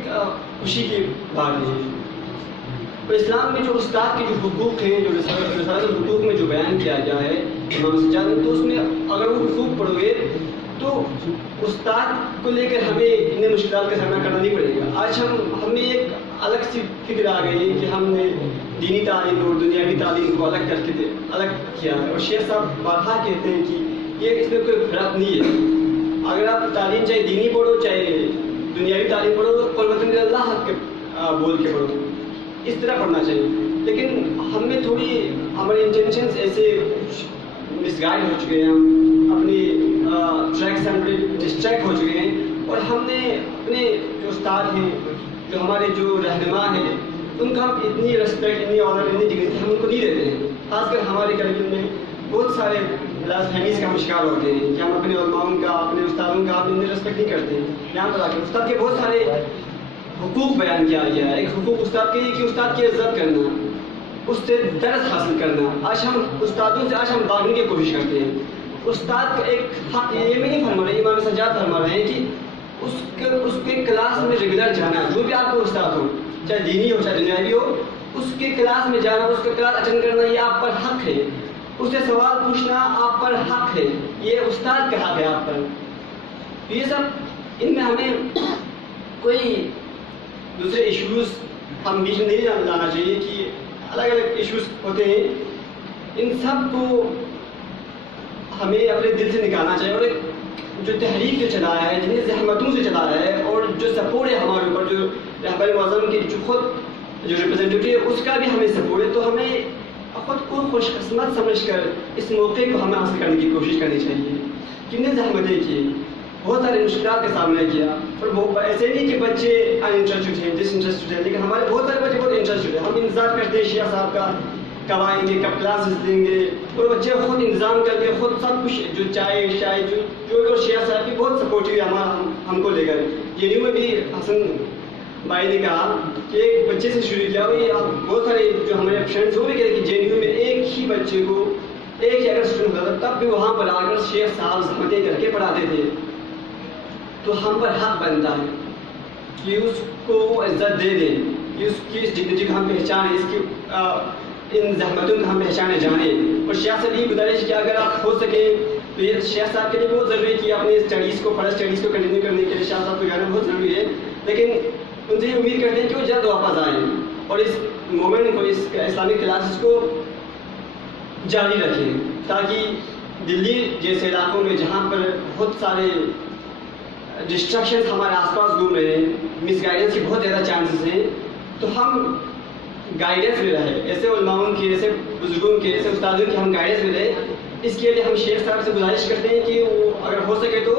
خوشی کی بات ہے. تو اسلام میں جو استاد کے جو حقوق ہیں، جو رسالت الحقوق میں جو بیان کیا گیا ہے امام سجاد نے، تو اس میں اگر وہ حقوق پڑھو گے تو استاد کو لے کر ہمیں اتنے مشکلات کا سامنا کرنا نہیں پڑے گا. آج ہمیں ایک الگ سی فکر آ گئی ہے کہ ہم نے دینی تعلیم اور دنیاوی تعلیم کو الگ کیا ہے. اور شیخ صاحب بارہا کہتے ہیں کہ یہ اس میں کوئی فرق نہیں ہے. اگر آپ تعلیم چاہے دینی پڑھو چاہے دنیاوی تعلیم پڑھو تو قربت اللہ کے بول کے پڑھو، اس طرح پڑھنا چاہیے. لیکن ہم میں تھوڑی ہمارے انٹینشنس ایسے مس گائڈ ہو چکے ہیں، ہم اپنی ٹریک سے ہم ڈسٹریکٹ ہو چکے ہیں، اور ہم نے اپنے جو استاد ہیں، جو ہمارے جو رہنما ہیں، ان کا ہم اتنی ریسپیکٹ، اتنی آنر، اتنی ڈگنیٹی ہم ان کو نہیں دیتے ہیں. خاص کر ہمارے کلچر میں بہت سارے غلط فہمیز کا ہم شکار ہوتے ہیں کہ ہم اپنے علماؤں کا، اپنے استادوں کا ہم انہیں ریسپیکٹ نہیں کرتے ہیں. یہاں پر آ کے استاد کے بہت سارے حقوق بیان کیا گیا ہے. ایک حقوق استاد کے کہ استاد کی عزت کرنا، اس سے درس حاصل کرنا. آج ہم استادوں سے ہم بھاگنے کی کوشش کرتے ہیں. استاد کا ایک حق یہ بھی نہیں فرما رہے، امام سجاد فرما رہے ہیں کہ اس کے کلاس میں ریگولر جانا، جو بھی آپ کو استاد ہو، چاہے دینی ہو چاہے دنیاوی ہو، اس کے کلاس میں جانا، اس کا کلاس اٹینڈ کرنا، یہ آپ پر حق ہے. اس سے سوال پوچھنا آپ پر حق ہے، یہ استاد کا حق ہے آپ پر. یہ سب ان میں ہمیں کوئی دوسرے ایشوز ہم بیچ میں نہیں لانا چاہیے کہ الگ الگ ایشوز ہوتے ہیں. ان سب کو ہمیں اپنے دل سے نکالنا چاہیے، اور جو تحریک جو چلا ہے، جنہیں زحمتوں سے چلا ہے، اور جو سپورٹ ہے ہمارے اوپر، جو رہبر معظم کی جو خود جو ریپرزینٹیٹو ہے اس کا بھی ہمیں سپورٹ ہے، تو ہمیں خود کو خوش قسمت سمجھ کر اس موقع کو ہمیں حاصل کرنے کی کوشش کرنی چاہیے. کتنے زحمتیں کی، بہت سارے مشکلات کا سامنا کیا، اور وہ ایسے نہیں کہ بچے ان انٹرسٹڈ ہیں، ڈس انٹرسٹڈ ہیں، لیکن ہمارے بہت سارے بچے بہت انٹرسٹڈ ہیں. ہم انتظار کرتے ہیں شیخ صاحب کا کب آئیں گے، کب کلاسز دیں گے، اور بچے خود انتظام کر کے خود سب کچھ جو چائے شائے جو شیخ صاحب کی بہت سپورٹیو ہے ہم کو لے کر. یہ میں بھی حسن بھائی نے کہا کہ ایک بچے سے شروع کیا، وہی بہت سارے جو ہمارے فرینڈس وہ بھی کہتے ہیں کہ JNU میں ایک ہی بچے کو ایک ہی اگر اسٹوڈنٹ ہوتا تب بھی وہاں پر آ کر شیخ صاحب زحمتیں کر کے پڑھاتے تھے. تو ہم پر حق بنتا ہے کہ اس کو عزت دے دیں، کہ اس کی اس ڈگنیٹی کو ہم پہچانیں، اس کی ان زحمتوں کو ہم پہچانے جانیں. اور شیخ سے یہ گزارش کہ اگر آپ ہو سکے تو یہ شیخ صاحب کے لیے بہت ضروری ہے کہ اپنی اسٹڈیز کو فرض اسٹڈیز کو کنٹینیو کرنے کے لیے شیخ صاحب کو جانا بہت ضروری ہے. لیکن ان سے یہ امید کرتے ہیں کہ وہ جلد واپس آئیں اور اس مومنٹ کو، اس اسلامک کلاسز کو جاری رکھیں، تاکہ دلی جیسے علاقوں میں جہاں پر بہت سارے ڈسٹرکشنز ہمارے آس پاس گھوم رہے ہیں، مس گائیڈنس کی بہت زیادہ چانسز ہیں، تو ہم گائیڈنس میں رہے، ایسے علماؤں کے، ایسے بزرگوں کے، ایسے استادوں کی ہم گائیڈنس میں رہے. اس کے لیے ہم شیخ صاحب سے گزارش کرتے ہیں کہ وہ اگر ہو سکے تو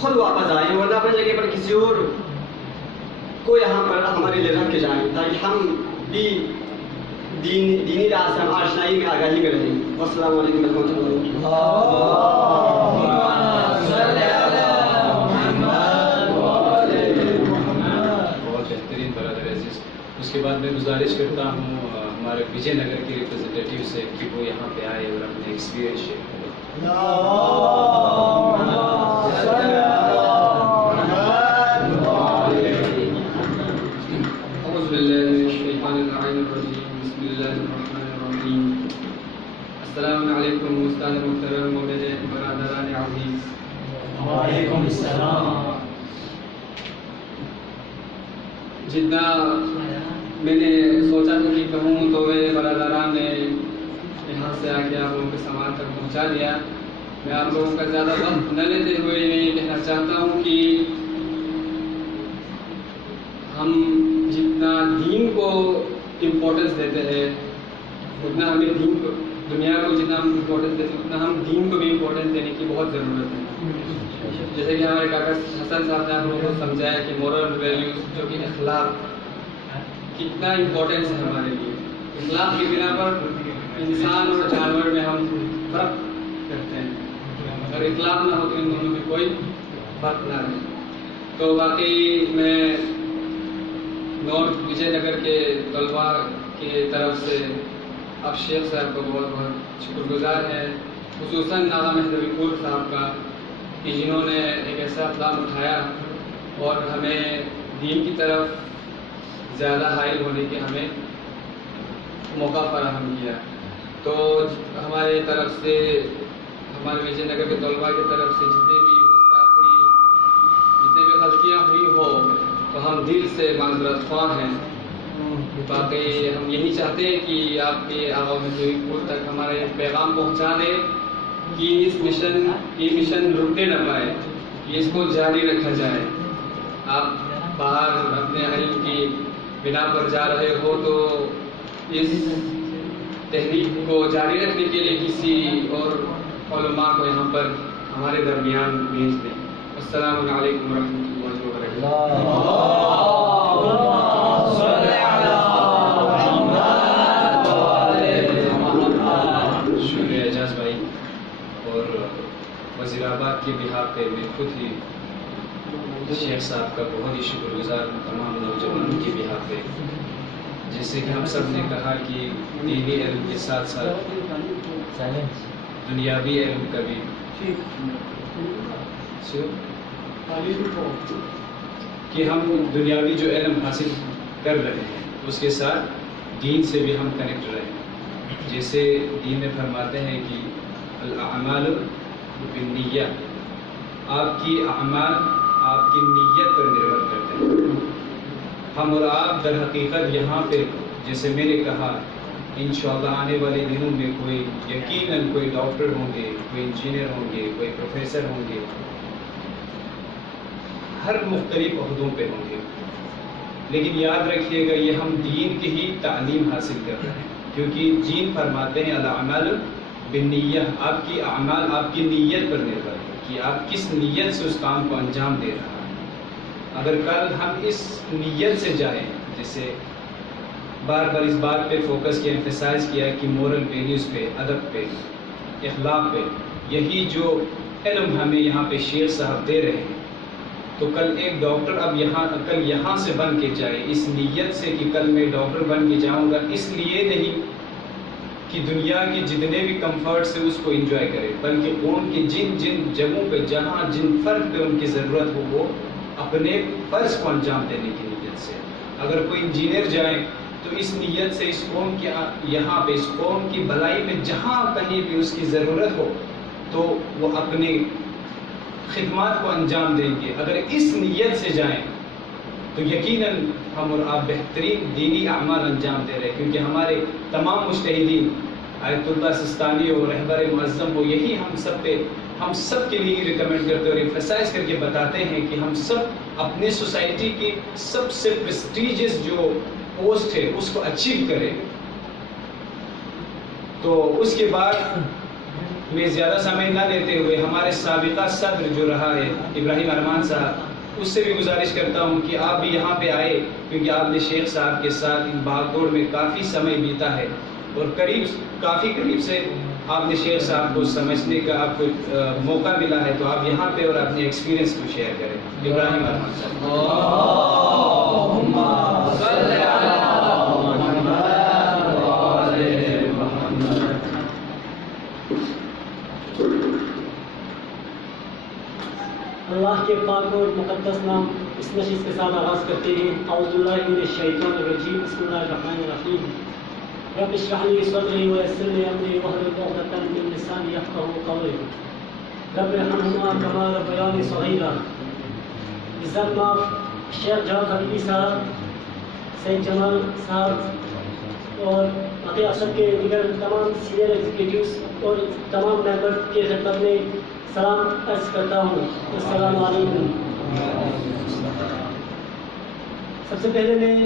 خود واپس آئیں، ورنہ اپنی جگہ پر کسی اور کو یہاں پر ہمارے لیے رکھ کے جائیں، تاکہ ہم بھی دینی راز سے ہم آشنائی میں آگاہی میں رہیں. والسلام علیکم ورحمۃ اس کے بعد میں گزارش کرتا ہوں ہمارے وجے نگر کے ریپرزنٹیٹیو سے کہ وہ یہاں پہ آئے اور اپنے ایکسپیرینس شیئر کریں. اعوذ باللہ من الشیطان اللعین الرجیم، بسم اللہ الرحمن الرحیم. السلام علیکم استاد محترم و میرے برادران عزیز. وعلیکم السلام. جتنا میں نے سوچا تھا کہ کہوں تو میرے برادران نے یہاں سے آ کے آپ لوگوں کے سامان تک پہنچا دیا. میں آپ لوگوں کا زیادہ وقت نہ لیتے ہوئے یہ کہنا چاہتا ہوں کہ ہم جتنا دین کو امپورٹنس دیتے ہیں اتنا ہمیں دین کو، دنیا کو جتنا ہم امپورٹنس دیتے ہیں اتنا ہم دین کو بھی امپورٹنس دینے کی بہت ضرورت ہے. جیسے کہ ہمارے کاکا حسن صاحب نے آپ لوگوں کو سمجھایا کہ مورل ویلیوز جو کہ اخلاق کتنا امپورٹنس ہے ہمارے لیے. اخلاق کی بنا پر انسان اور جانور میں ہم فرق کرتے ہیں، اگر اخلاق نہ ہو تو ان دونوں میں کوئی فرق نہ رہے. تو واقعی میں نارتھ وجے نگر کے طلباء کی طرف سے اب شیخ صاحب کو بہت بہت شکر گزار ہے، خصوصاً ناغا مہدوی پور صاحب کا، کہ جنہوں نے ایک ایسا اقدام اٹھایا اور ہمیں دین کی طرف زیادہ حائل ہونے کی ہمیں موقع فراہم کیا. تو ہمارے طرف سے ہمارے وجے نگر کے طلباء کی طرف سے جتنے بھی گستاخی جتنے بھی غلطیاں ہوئی ہو تو ہم دل سے معذرت خواہ ہیں. باقی ہم یہی چاہتے ہیں کہ آپ کے عوام پور تک ہمارے پیغام پہنچا دیں کہ یہ مشن رکنے نہ پائے, کہ اس کو جاری رکھا جائے. آپ باہر اپنے علم کی بنا پر جا رہے ہو تو اس تحریک کو جاری رکھنے کے لیے کسی اور علماء کو یہاں پر ہمارے درمیان بھیج دیں. السلام علیکم ورحمۃ اللہ وبرکاتہ. شکریہ اعجاز بھائی. اور وزیر آباد کے بہاف پہ میں خود ہی شیخ صاحب کا بہت ہی شکر گزار ہوں تمام نوجوانوں کے بہاف پہ. جیسے کہ ہم سب نے کہا کہ دینی علم کے ساتھ ساتھ دنیاوی علم کا بھی کہ ہم دنیاوی جو علم حاصل کر رہے ہیں اس کے ساتھ دین سے بھی ہم کنیکٹ رہیں. جیسے دین میں فرماتے ہیں کہ الاعمال بالنیہ, آپ کی اعمال آپ کی نیت پر نربھر کرتے ہیں. ہم اور آپ در حقیقت یہاں پہ جیسے میں نے کہا انشاءاللہ آنے والے دنوں میں کوئی یقیناً کوئی ڈاکٹر ہوں گے, کوئی انجینئر ہوں گے, کوئی پروفیسر ہوں گے, ہر مختلف عہدوں پہ ہوں گے. لیکن یاد رکھیے گا یہ ہم دین کی ہی تعلیم حاصل کر رہے ہیں, کیونکہ دین فرماتے ہیں الاعمال بالنیہ, آپ کی اعمال آپ کی نیت پر نربھر ہے کہ آپ کس نیت سے اس کام کو انجام دے رہا ہے. اگر کل ہم اس نیت سے جائیں, جیسے بار بار اس بات پہ فوکس کیا, ایمفیسائز کیا کہ مورل ویلیوز پہ, ادب پہ, اخلاق پہ, یہی جو علم ہمیں یہاں پہ شیخ صاحب دے رہے ہیں, تو کل ایک ڈاکٹر اب کل یہاں سے بن کے جائے اس نیت سے کہ کل میں ڈاکٹر بن کے جاؤں گا, اس لیے نہیں کہ دنیا کے جتنے بھی کمفرٹس ہیں اس کو انجوائے کرے, بلکہ ان کی جن جگہوں پہ جہاں جن فرد پہ ان کی ضرورت ہو وہ اپنے فرض کو انجام دینے کی نیت سے. اگر کوئی انجینئر جائے تو اس نیت سے اس قوم کی یہاں پہ اس قوم کی بھلائی میں جہاں کہیں بھی اس کی ضرورت ہو تو وہ اپنے خدمات کو انجام دیں گے. اگر اس نیت سے جائیں تو یقیناً ہم اور آپ بہترین دینی اعمال انجام دے رہے ہیں, کیونکہ ہمارے تمام مجتہدین آیت اللہ سستانی ہو, رہبر معظم ہو, یہی ہم سب کے لیے ریکمینڈ کرتے اور ایمفیسائز کر کے بتاتے ہیں کہ ہم سب اپنے سوسائٹی کی سب سے پریسٹیجیس جو پوسٹ ہے اس کو اچیو کریں. تو اس کے بعد میں زیادہ سمے نہ لیتے ہوئے ہمارے سابقہ صدر جو رہا ہے ابراہیم ارمان صاحب, اس سے بھی گزارش کرتا ہوں کہ آپ بھی یہاں پہ آئے, کیونکہ آپ نے شیخ صاحب کے ساتھ ان بھاگ دوڑ میں کافی سمے بیتا ہے اور کافی قریب سے آپ نے شیخ صاحب کو سمجھنے کا آپ کو موقع ملا ہے, تو آپ یہاں پہ اور اپنے ایکسپیرینس کو شیئر کریں. ابراہیم ارمان صاحب. اللہ کے پاک اور مقدس نام اس نشست کے ساتھ آغاز کرتے ہیں. اعوذ باللہ من الشیطان الرجیم, بسم اللہ الرحمن الرحیم. رب اشرح لي صدري ويسر لي امري واحلل عقدة من لساني يفقهوا قولي. رب ارحمهما كما ربياني صغيرا. عزت ماف شیخ جواد حبیبی صاحب, سید جمال صاحب اور باقی اثر کے دیگر تمام سینئر ایگزیکٹوز اور تمام ممبر کی خدمت میں سلام عرض کرتا ہوں. السلام علیکم. سب سے پہلے میں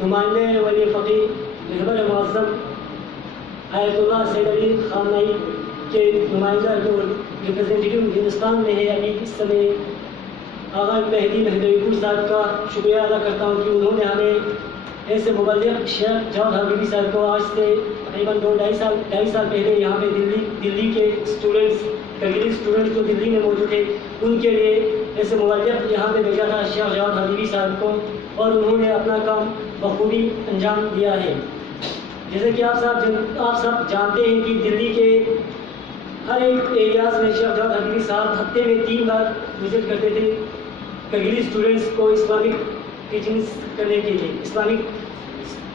نمائندے ولی فقیر رہبر معظم آیت اللہ سید علی خامنئی کے نمائندہ جو ریپرزینٹیٹیو ہندوستان میں ہے ابھی اس سمے آغا مہدی مہدوی پور صاحب کا شکریہ ادا کرتا ہوں کہ انہوں نے ہمیں ایسے مبلغ شیخ جواد حبیبی صاحب کو آج سے تقریباً 2-2.5 سال پہلے یہاں پہ دلی کے اسٹوڈنٹس کبیری اسٹوڈنٹس جو دلی میں موجود تھے ان کے لیے ایسے مبلغ یہاں پہ بھیجا تھا شیخ جواد حبیبی صاحب کو, اور انہوں نے اپنا کام بخوبی انجام دیا ہے. جیسے کہ آپ سب جانتے ہیں کہ دلی کے ہر ایک ایریاز میں شیخ جواد حبیبی صاحب ہفتے میں 3 بار وزٹ کرتے تھے کبیری اسٹوڈنٹس کو اسلامک ٹیچنگس کرنے کے لیے, اسلامک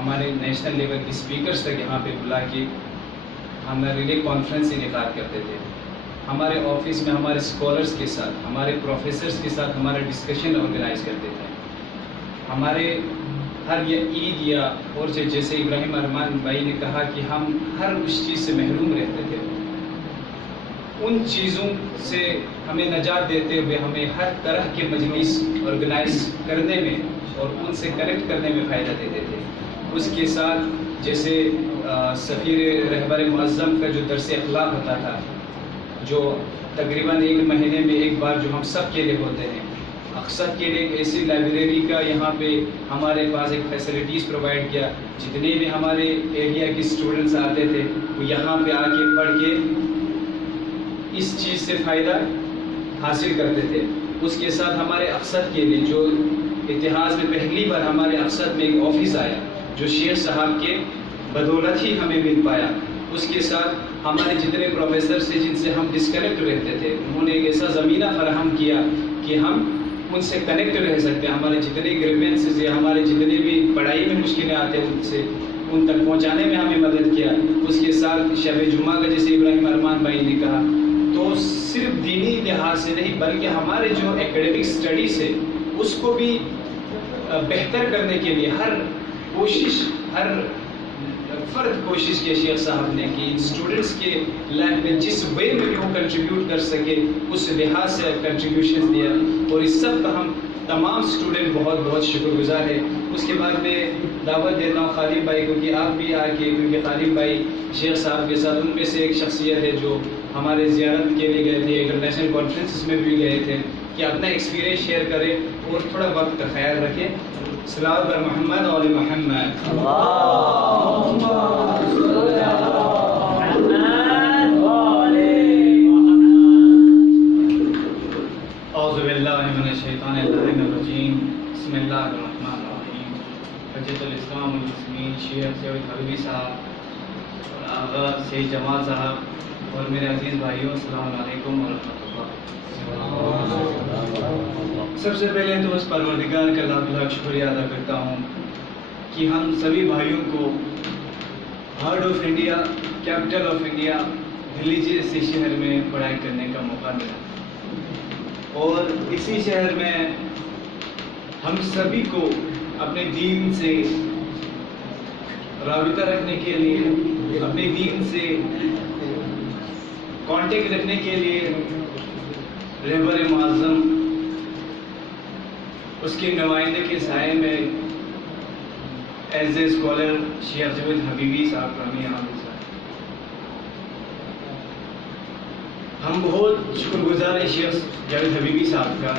ہمارے نیشنل لیول کے اسپیکرس تک یہاں پہ بلا کے ہمارے لیے کانفرنس انعقاد کرتے تھے. ہمارے آفس میں ہمارے اسکالرس کے ساتھ, ہمارے پروفیسرس کے ساتھ ہمارا ڈسکشن آرگنائز کرتے تھے. ہمارے ہر یہ عید یا اور جیسے ابراہیم ارمان بھائی نے کہا کہ ہم ہر اس چیز سے محروم رہتے تھے, ان چیزوں سے ہمیں نجات دیتے ہوئے ہمیں ہر طرح کے مجلس آرگنائز کرنے میں اور ان سے کنیکٹ کرنے میں فائدہ دیتے تھے. اس کے ساتھ جیسے سفیر رہبر معظم کا جو درس اخلاق ہوتا تھا, جو تقریباً 1 مہینے میں ایک بار جو ہم سب کے لیے ہوتے ہیں, اکثر کے لیے ایک ایسی لائبریری کا یہاں پہ ہمارے پاس ایک فیسلٹیز پرووائڈ کیا. جتنے بھی ہمارے ایریا کے اسٹوڈنٹس آتے تھے وہ یہاں پہ آ کے پڑھ کے اس چیز سے فائدہ حاصل کرتے تھے. اس کے ساتھ ہمارے اقصد کے لیے جو اتحاد میں پہلی بار ہمارے اقصد میں ایک آفس آیا جو شیخ صاحب کے بدولت ہی ہمیں مل پایا. اس کے ساتھ ہمارے جتنے پروفیسر سے جن سے ہم ڈسکنیکٹ رہتے تھے انہوں نے ایک ایسا زمینہ فراہم کیا کہ ہم ان سے کنیکٹ رہ سکتے ہیں. ہمارے جتنے گریوینسز یا ہمارے جتنے بھی پڑھائی میں مشکلیں آتے ہیں ان تک پہنچانے میں ہمیں مدد کیا. اس کے ساتھ شب جمعہ کا جیسے ابراہیم ارمان بھائی نے کہا, تو صرف دینی لحاظ سے نہیں بلکہ ہمارے جو ایکیڈمک اسٹڈیز ہے اس کو بھی بہتر کرنے کے لیے ہر کوشش, ہر فرد کوشش کی شیخ صاحب نے کہ اسٹوڈنٹس کے لائف میں جس وے میں بھی وہ کنٹریبیوٹ کر سکے اس لحاظ سے کنٹریبیوشن دیا. اور اس سب کا ہم تمام اسٹوڈنٹ بہت بہت شکر گزار ہیں. اس کے بعد میں دعوت دیتا ہوں خالد بھائی کو کہ آپ بھی آ کے, کیونکہ خالد بھائی شیخ صاحب کے ساتھ ان میں سے ایک شخصیت ہے جو ہمارے زیارت کے لیے گئے تھے, انٹرنیشنل کانفرنسز میں بھی گئے تھے, کہ اپنا ایکسپیرینس شیئر کریں اور تھوڑا وقت کا خیال رکھیں. صلوات بر محمد اور محمد. اعوذ باللہ من الشیطان الرجیم. بسم اللہ الرحمن الرحیم. حجت الاسلام والمسلمین شیخ سید حبیبی صاحب اور آغا سید جمال صاحب اور میرے عزیز بھائیوں, السلام علیکم ورحمۃ اللہ. سب سے پہلے تو اس پروردگار کا لاکھ لاکھ شکریہ ادا کرتا ہوں کہ ہم سبھی بھائیوں کو heart of India, capital of India Delhi جیسے شہر میں پڑھائی کرنے کا موقع ملا. اور اسی شہر میں ہم سبھی کو اپنے دین سے رابطہ رکھنے کے لیے, اپنے دین سے کانٹیکٹ رکھنے کے لیے رہبر معظم اس کے نمائندے کے سائے میں ایز اے اسکالر شیخ جاوید حبیبی صاحب کا ہمیں یہاں ملا. ہم بہت شکر گزار ہیں شیخ جاوید حبیبی صاحب کا,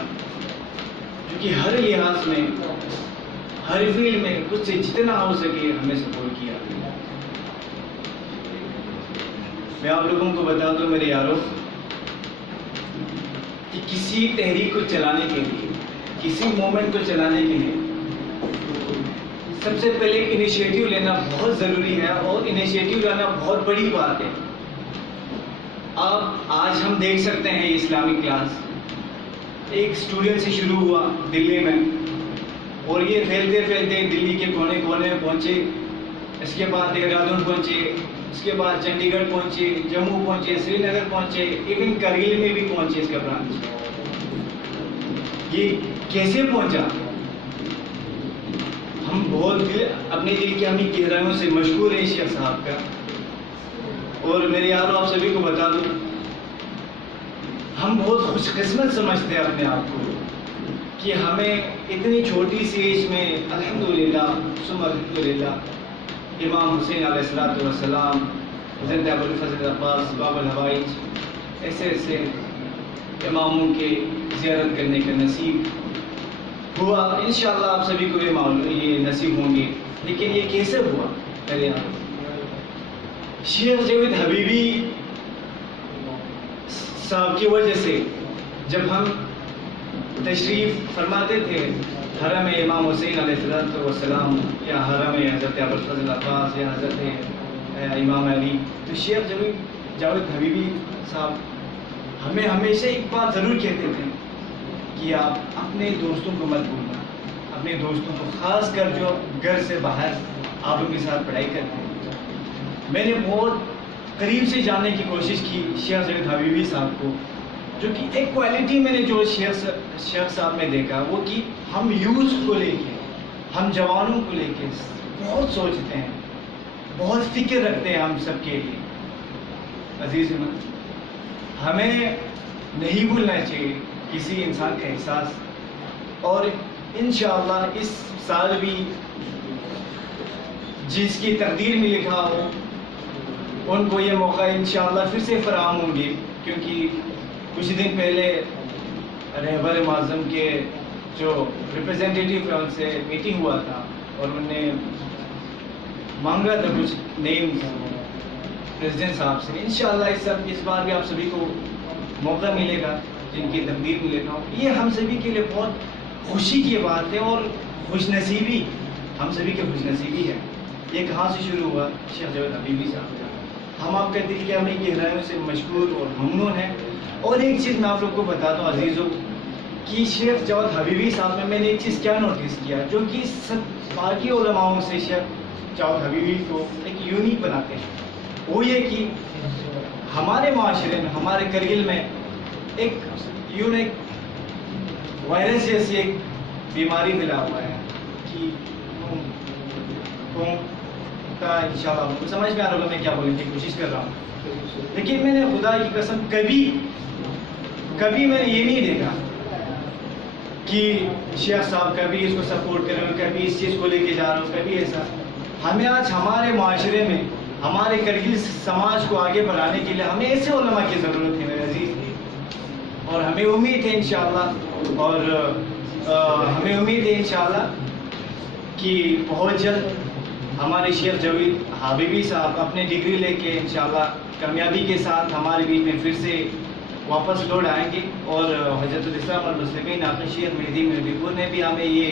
کیونکہ ہر لحاظ میں, ہر فیلڈ میں کچھ سے جتنا ہو سکے ہمیں سپورٹ کیا. میں آپ لوگوں کو بتا دوں میرے یاروں کہ کسی تحریک کو چلانے کے لیے, کسی موومنٹ کو چلانے کے لیے سب سے پہلے انیشیٹو لینا بہت ضروری ہے, اور انیشیٹو لینا بہت بڑی بات ہے. اب آج ہم دیکھ سکتے ہیں یہ اسلامک کلاس ایک اسٹوڈنٹ سے شروع ہوا دلی میں, اور یہ پھیلتے پھیلتے دلی کے کونے کونے پہنچے, اس کے بعد دہرادون پہنچے, اس کے بعد چنڈی گڑھ پہنچے, جموں پہنچے, سری نگر پہنچے, ایون کرگل میں بھی پہنچے اس کا برانچ. یہ کیسے پہنچا؟ ہم بہت اپنے دل کی ہمیں گہرائیوں سے مشکور ہیں شیخ صاحب کا. اور میرے یاروں آپ سبھی کو بتا دوں ہم بہت خوش قسمت سمجھتے ہیں اپنے آپ کو کہ ہمیں اتنی چھوٹی سی ایج میں الحمدللہ ثم الحمدللہ امام حسین علیہ السلام, حضرت ابوالفضل عباس, باب الحوائج, ایسے ایسے اماموں کے زیارت کرنے کا نصیب ہوا. انشاءاللہ آپ سبھی کو یہ نصیب ہوں گے. لیکن یہ کیسے ہوا؟ میرے یہاں شیخ جاوید حبیبی صاحب کی وجہ سے جب ہم تشریف فرماتے تھے حرم امام حسین علیہ السلام یا حرم حضرت ابوالفضل عباس یا حضرت امام علی, تو شیخ جاوید حبیبی صاحب ہمیں ہمیشہ ایک بات ضرور کہتے تھے کہ آپ اپنے دوستوں کو مت بھولنا, اپنے دوستوں کو, خاص کر جو گھر سے باہر آپ ان کے ساتھ پڑھائی کرتے ہیں. میں نے بہت قریب سے جاننے کی کوشش کی شیخ زید حبیبی صاحب کو, جو کہ ایک کوالٹی میں نے جو شیخ صاحب میں دیکھا وہ کہ ہم یوتھ کو لے کے, ہم جوانوں کو لے کے بہت سوچتے ہیں, بہت فکر رکھتے ہیں ہم سب کے لیے. عزیز ہمیں نہیں بھولنا چاہیے کسی انسان کا احساس, اور انشاءاللہ اس سال بھی جس کی تقدیر میں لکھا ہو ان کو یہ موقع انشاءاللہ پھر سے فراہم ہوں گے, کیونکہ کچھ دن پہلے رہبر معظم کے جو ریپرزینٹیٹیو ہے ان سے میٹنگ ہوا تھا اور انہوں نے مانگا تھا کچھ نیم پریزیڈنٹ صاحب سے. انشاءاللہ اس بار بھی آپ سبھی کو موقع ملے گا جن کی تقدیر میں لکھا ہو. یہ ہم سبھی کے لیے بہت خوشی کی بات ہے اور خوش نصیبی, ہم سبھی کی خوش نصیبی ہے. یہ کہاں سے شروع ہوا؟ شیخ جاوید حبیبی صاحب سے. ہم آپ کا دل کے ہمیں گہرائیوں سے مشکور اور ممنون ہیں. اور ایک چیز میں آپ لوگ کو بتاتا ہوں عزیزوں, کہ شیخ جاوید حبیبی صاحب میں نے ایک چیز کیا نوٹس کیا, جو کہ سب باقی علماؤں سے شیخ جاوید حبیبی کو ایک یونیک بناتے ہیں. وہ یہ کہ ہمارے معاشرے میں, ہمارے کرگل میں ایک وائرس جیسی ایک بیماری پھیلا ہوا ہے کہ انشاءاللہ آپ کو سمجھ میں آ رہا ہوگا میں کیا بولنے کی کوشش کر رہا ہوں. لیکن میں نے خدا کی قسم کبھی میں نے یہ نہیں دیکھا کہ شیخ صاحب کبھی اس کو سپورٹ کر رہے ہوں, کبھی اس چیز کو لے کے جا رہا ہوں, کبھی ایسا. ہمیں آج ہمارے معاشرے میں, ہمارے کرگل سماج کو آگے بڑھانے کے لیے ہمیں ایسے علماء کی ضرورت ہے میرے عزیز, اور ہمیں امید ہے انشاءاللہ, اور ہمیں امید ہے انشاءاللہ کہ بہت جلد ہمارے شیخ جاوید حبیبی صاحب اپنے ڈگری لے کے انشاءاللہ کامیابی کے ساتھ ہمارے بیچ میں پھر سے واپس لوٹ آئیں گے. اور حضرت الاسلام والمسلمین آقا شیخ مہدی مہدی پور نے بھی ہمیں یہ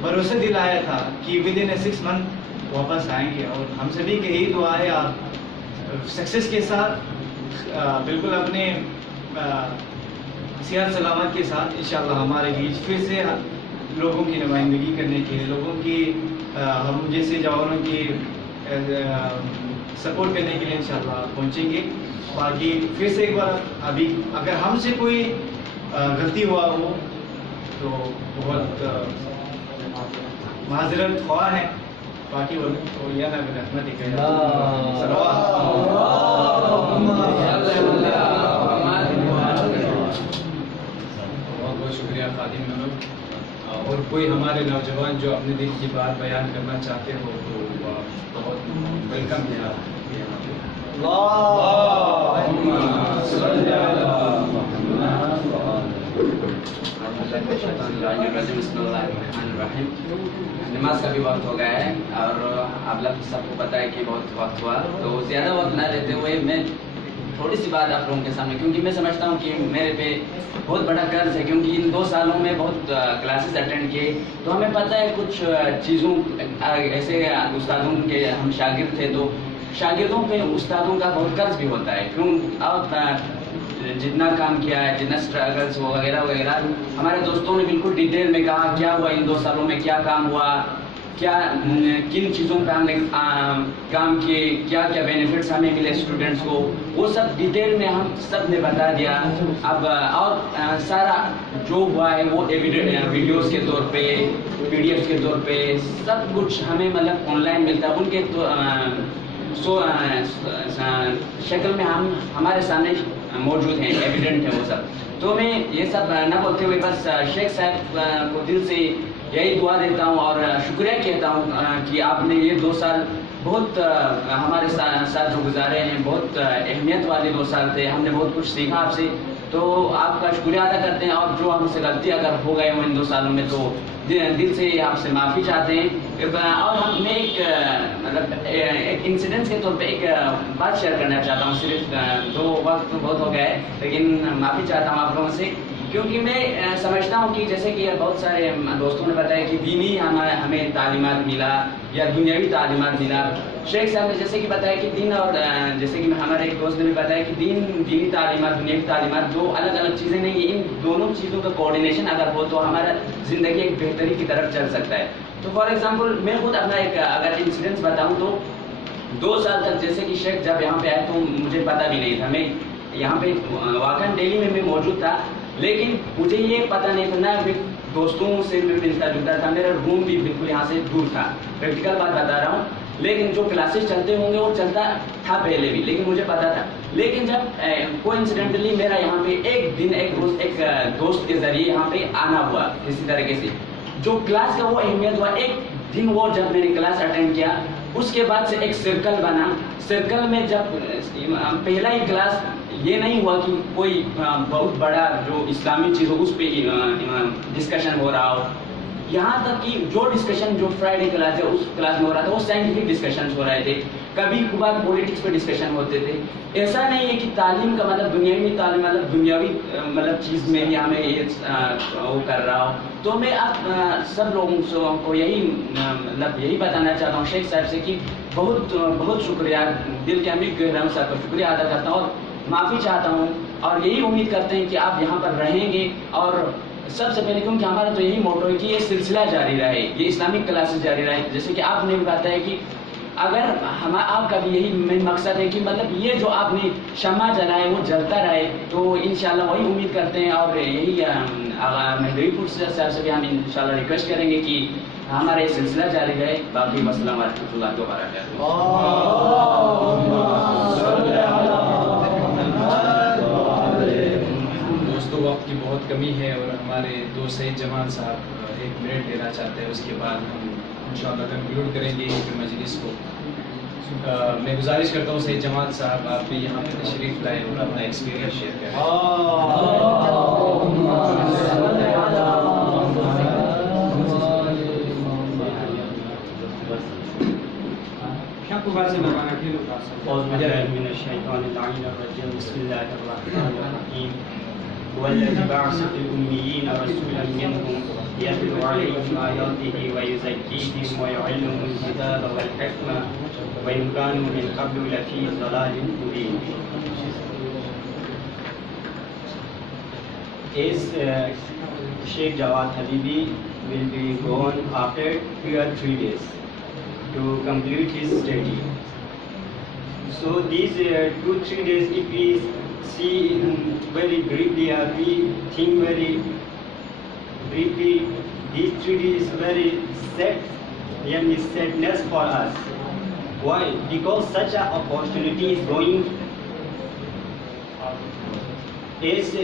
بھروسہ دلایا تھا کہ ود ان 6 months واپس آئیں گے. اور ہم سبھی کی یہی دعا ہے, آپ سکسیس کے ساتھ بالکل اپنے صحت سلامت کے ساتھ انشاءاللہ ہمارے بیچ پھر سے لوگوں کی نمائندگی کرنے کے لیے, لوگوں کی ہم جیسے جوانوں کی سپورٹ کرنے کے لیے انشاءاللہ پہنچیں گے. باقی پھر سے ایک بار ابھی اگر ہم سے کوئی غلطی ہوا ہو تو بہت معذرت خواہ ہے. باقی وہ یہ نہ رحمت دکھائے. بہت شکریہ خادم محمد. اور کوئی ہمارے نوجوان جو اپنے دل کی بات بیان کرنا چاہتے ہو تو بہت ویلکم ہے. نماز کا بھی وقت ہو گیا ہے اور آپ لوگ سب کو پتہ ہے کہ بہت وقت ہوا, تو زیادہ وقت نہ لیتے ہوئے میں تھوڑی سی بات آپ لوگوں کے سامنے, کیونکہ میں سمجھتا ہوں کہ میرے پہ بہت بڑا قرض ہے, کیونکہ ان 2 سالوں میں بہت کلاسز اٹینڈ کیے, تو ہمیں پتہ ہے کچھ چیزوں ایسے استادوں کے ہم شاگرد تھے, تو شاگردوں پہ استادوں کا بہت قرض بھی ہوتا ہے. کیوں آپ جتنا کام کیا ہے, جتنا اسٹرگلس وغیرہ وغیرہ, ہمارے دوستوں نے بالکل ڈیٹیل میں کہا کیا ہوا ان 2 سالوں میں, کیا کام ہوا, کیا کن چیزوں پہ ہم نے کام کیے, کیا کیا بینیفٹس ہمیں ملے اسٹوڈنٹس کو, وہ سب ڈیٹیل میں ہم سب نے بتا دیا. اب اور سارا جو ہوا ہے وہ ویڈیوز کے طور پہ, PDF کے طور پہ سب کچھ ہمیں مطلب آن لائن ملتا ہے, ان کے شکل میں ہمارے سامنے موجود ہیں, ایویڈنٹ ہے وہ سب. تو میں یہ سب نہ بولتے ہوئے بس شیخ صاحب کو دل سے یہی دعا دیتا ہوں اور شکریہ کہتا ہوں کہ آپ نے یہ 2 سال بہت ہمارے ساتھ جو گزارے ہیں, بہت اہمیت والے 2 سال تھے, ہم نے بہت کچھ سیکھا آپ سے, تو آپ کا شکریہ ادا کرتے ہیں. اور جو ہم سے غلطی اگر ہو گئے ہوں ان 2 سالوں میں تو دل سے آپ سے معافی چاہتے ہیں. اور میں ایک مطلب ایک انسیڈنٹ کے طور پہ ایک بات شیئر کرنا چاہتا ہوں, صرف 2 وقت بہت ہو گئے لیکن معافی چاہتا ہوں آپ لوگوں سے کیونکہ میں سمجھتا ہوں کہ جیسے کہ بہت سارے دوستوں نے بتایا کہ دینی ہمیں تعلیمات ملا یا دنیاوی تعلیمات ملا. شیخ صاحب نے جیسے کہ بتایا کہ دین اور جیسے کہ ہمارے ایک دوست نے بھی بتایا کہ دینی تعلیمات دنیاوی تعلیمات دو الگ الگ چیزیں نہیں ہیں. ان دونوں چیزوں کا کوآرڈینیشن اگر ہو تو ہمارا زندگی ایک بہتری کی طرف چل سکتا ہے. تو فار ایگزامپل میں خود اپنا ایک اگر انسیڈنس بتاؤں تو 2 سال تک جیسے کہ شیخ جب یہاں پہ آئے تو مجھے پتہ بھی نہیں تھا. میں یہاں پہ واقعاً دہلی میں موجود تھا لیکن مجھے یہ پتہ نہیں تھا. نہ دوستوں سے میں ملتا جلتا تھا. میرا روم بھی بالکل یہاں سے دور تھا. پریکٹیکل بات بتا رہا ہوں. لیکن جو کلاسز چلتے ہوں گے وہ چلتا تھا پہلے بھی لیکن مجھے پتا تھا. لیکن جب کوانسیڈنٹلی میرا یہاں پہ ایک دن ایک دوست کے ذریعے یہاں پہ آنا ہوا کسی طریقے سے جو کلاس کا وہ اہمیت ہوا. ایک دن وہ جب میں نے کلاس اٹینڈ کیا اس کے بعد سے ایک سرکل بنا. سرکل میں جب پہلا ہی کلاس یہ نہیں ہوا کہ کوئی بہت بڑا جو اسلامی چیز ہو اس پہ ڈسکشن ہو رہا ہو. یہاں تک کہ جو ڈسکشن جو فرائیڈے کلاس ہے اس کلاس میں ہو رہا تھا وہ سائنٹیفک ڈسکشنز ہو رہے تھے. کبھی کبھار پولیٹکس پہ ڈسکشن ہوتے تھے. ایسا نہیں ہے کہ تعلیم کا مطلب دنیاوی تعلیم مطلب دنیاوی مطلب چیز میں ہی ہمیں یہ وہ کر رہا ہوں. تو میں اب سب لوگوں کو یہی مطلب یہی بتانا چاہتا ہوں شیخ صاحب سے کہ بہت بہت شکریہ. دل کے امیر گہرائی سے آپ کا شکریہ ادا کرتا ہوں اور معافی چاہتا ہوں اور یہی امید کرتے ہیں کہ آپ یہاں پر رہیں گے. اور سب سے پہلے کیونکہ ہمارا تو یہی موٹو ہے کہ یہ سلسلہ جاری رہے, یہ اسلامک کلاسز جاری رہے. جیسے کہ آپ نے بھی بتایا کہ اگر آپ کا بھی یہی مین مقصد ہے کہ مطلب یہ جو آپ نے شمع جلائے وہ جلتا رہے تو انشاءاللہ وہی امید کرتے ہیں. اور یہی مہدوی پور صاحب سے بھی ہم انشاءاللہ ریکویسٹ کریں گے کہ ہمارا یہ سلسلہ جاری رہے. باقی السلام ورحمۃ اللہ وبرکاتہ. دوستوں وقت کی بہت کمی ہے اور ہمارے دوست سعید جمال صاحب 1 منٹ لینا چاہتے ہیں. اس کے بعد ہم انشاءاللہ کنکلوڈ کریں گے مجلس کو. میں گزارش کرتا ہوں سعید جمال صاحب آپ بھی یہاں پہ تشریف لائیں اور اپنا ایکسپیرینس شیئر کریں. بسم الله الرحمن الرحيم هو الذي بعث في الأميين رسولا منهم يتلو عليهم آياته ويزكيهم ويعلمهم الكتاب والحكمة وإن كانوا من قبل لفي ضلال مبين. Is Sheikh Jawad Habibi will be gone after 2 or 3 days to complete his study. So these 2-3 days, if we see very briefly or we think very briefly, these 3 days is very sadness for us. Why? Because such an opportunity is going. As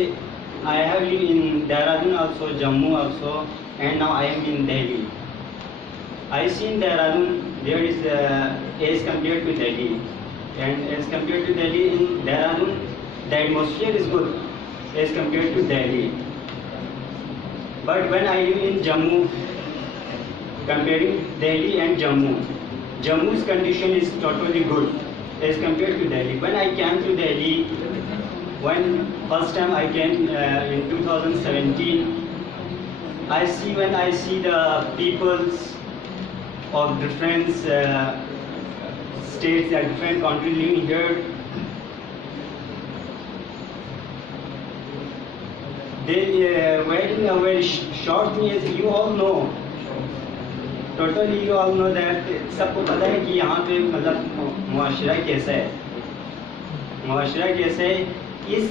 I have lived in Dehradun also, Jammu also, and now I am in Delhi. I see in Dehradun there is as compared to Delhi. And as compared to Delhi, in Dehradun, the atmosphere is good as compared to Delhi. But when I live in Jammu, comparing Delhi and Jammu, Jammu's condition is totally good as compared to Delhi. When I came to Delhi, when first time I came in 2017, when I see the peoples of different states and different countries living here, they waiting a very short thing. As you all know, totally you all know that سب کو پتہ ہے کہ یہاں پہ مطلب معاشرہ کیسا ہے. معاشرہ کیسا ہے اس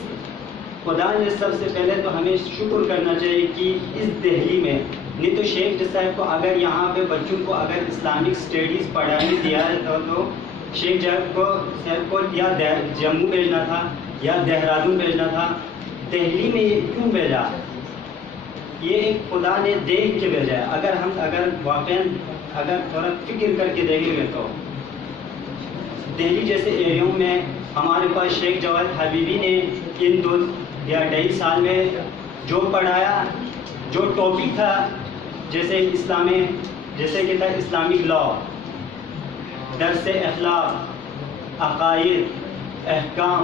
خدا نے سب سے پہلے تو ہمیں شکر کرنا چاہیے کہ اس دہلی میں نہیں تو شیخ صاحب کو اگر یہاں پہ بچوں کو اگر اسلامک اسٹڈیز پڑھانے دیا جاتا تو شیخ صاحب کو یا جموں بھیجنا تھا یا دہرادون بھیجنا تھا. دہلی میں یہ کیوں بھیجا؟ یہ ایک خدا نے دیکھ کے بھیجا ہے. اگر واقعاً اگر تھوڑا فکر کر کے دیکھیں گے تو دہلی جیسے ایریوں میں ہمارے پاس شیخ جواد حبیبی نے ان 2 یا 2.5 سال میں جو پڑھایا جو ٹاپک تھا جیسے جیسے کہ تھا اسلامک لا, درس اخلاق, عقائد, احکام,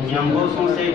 Nyambo sonse,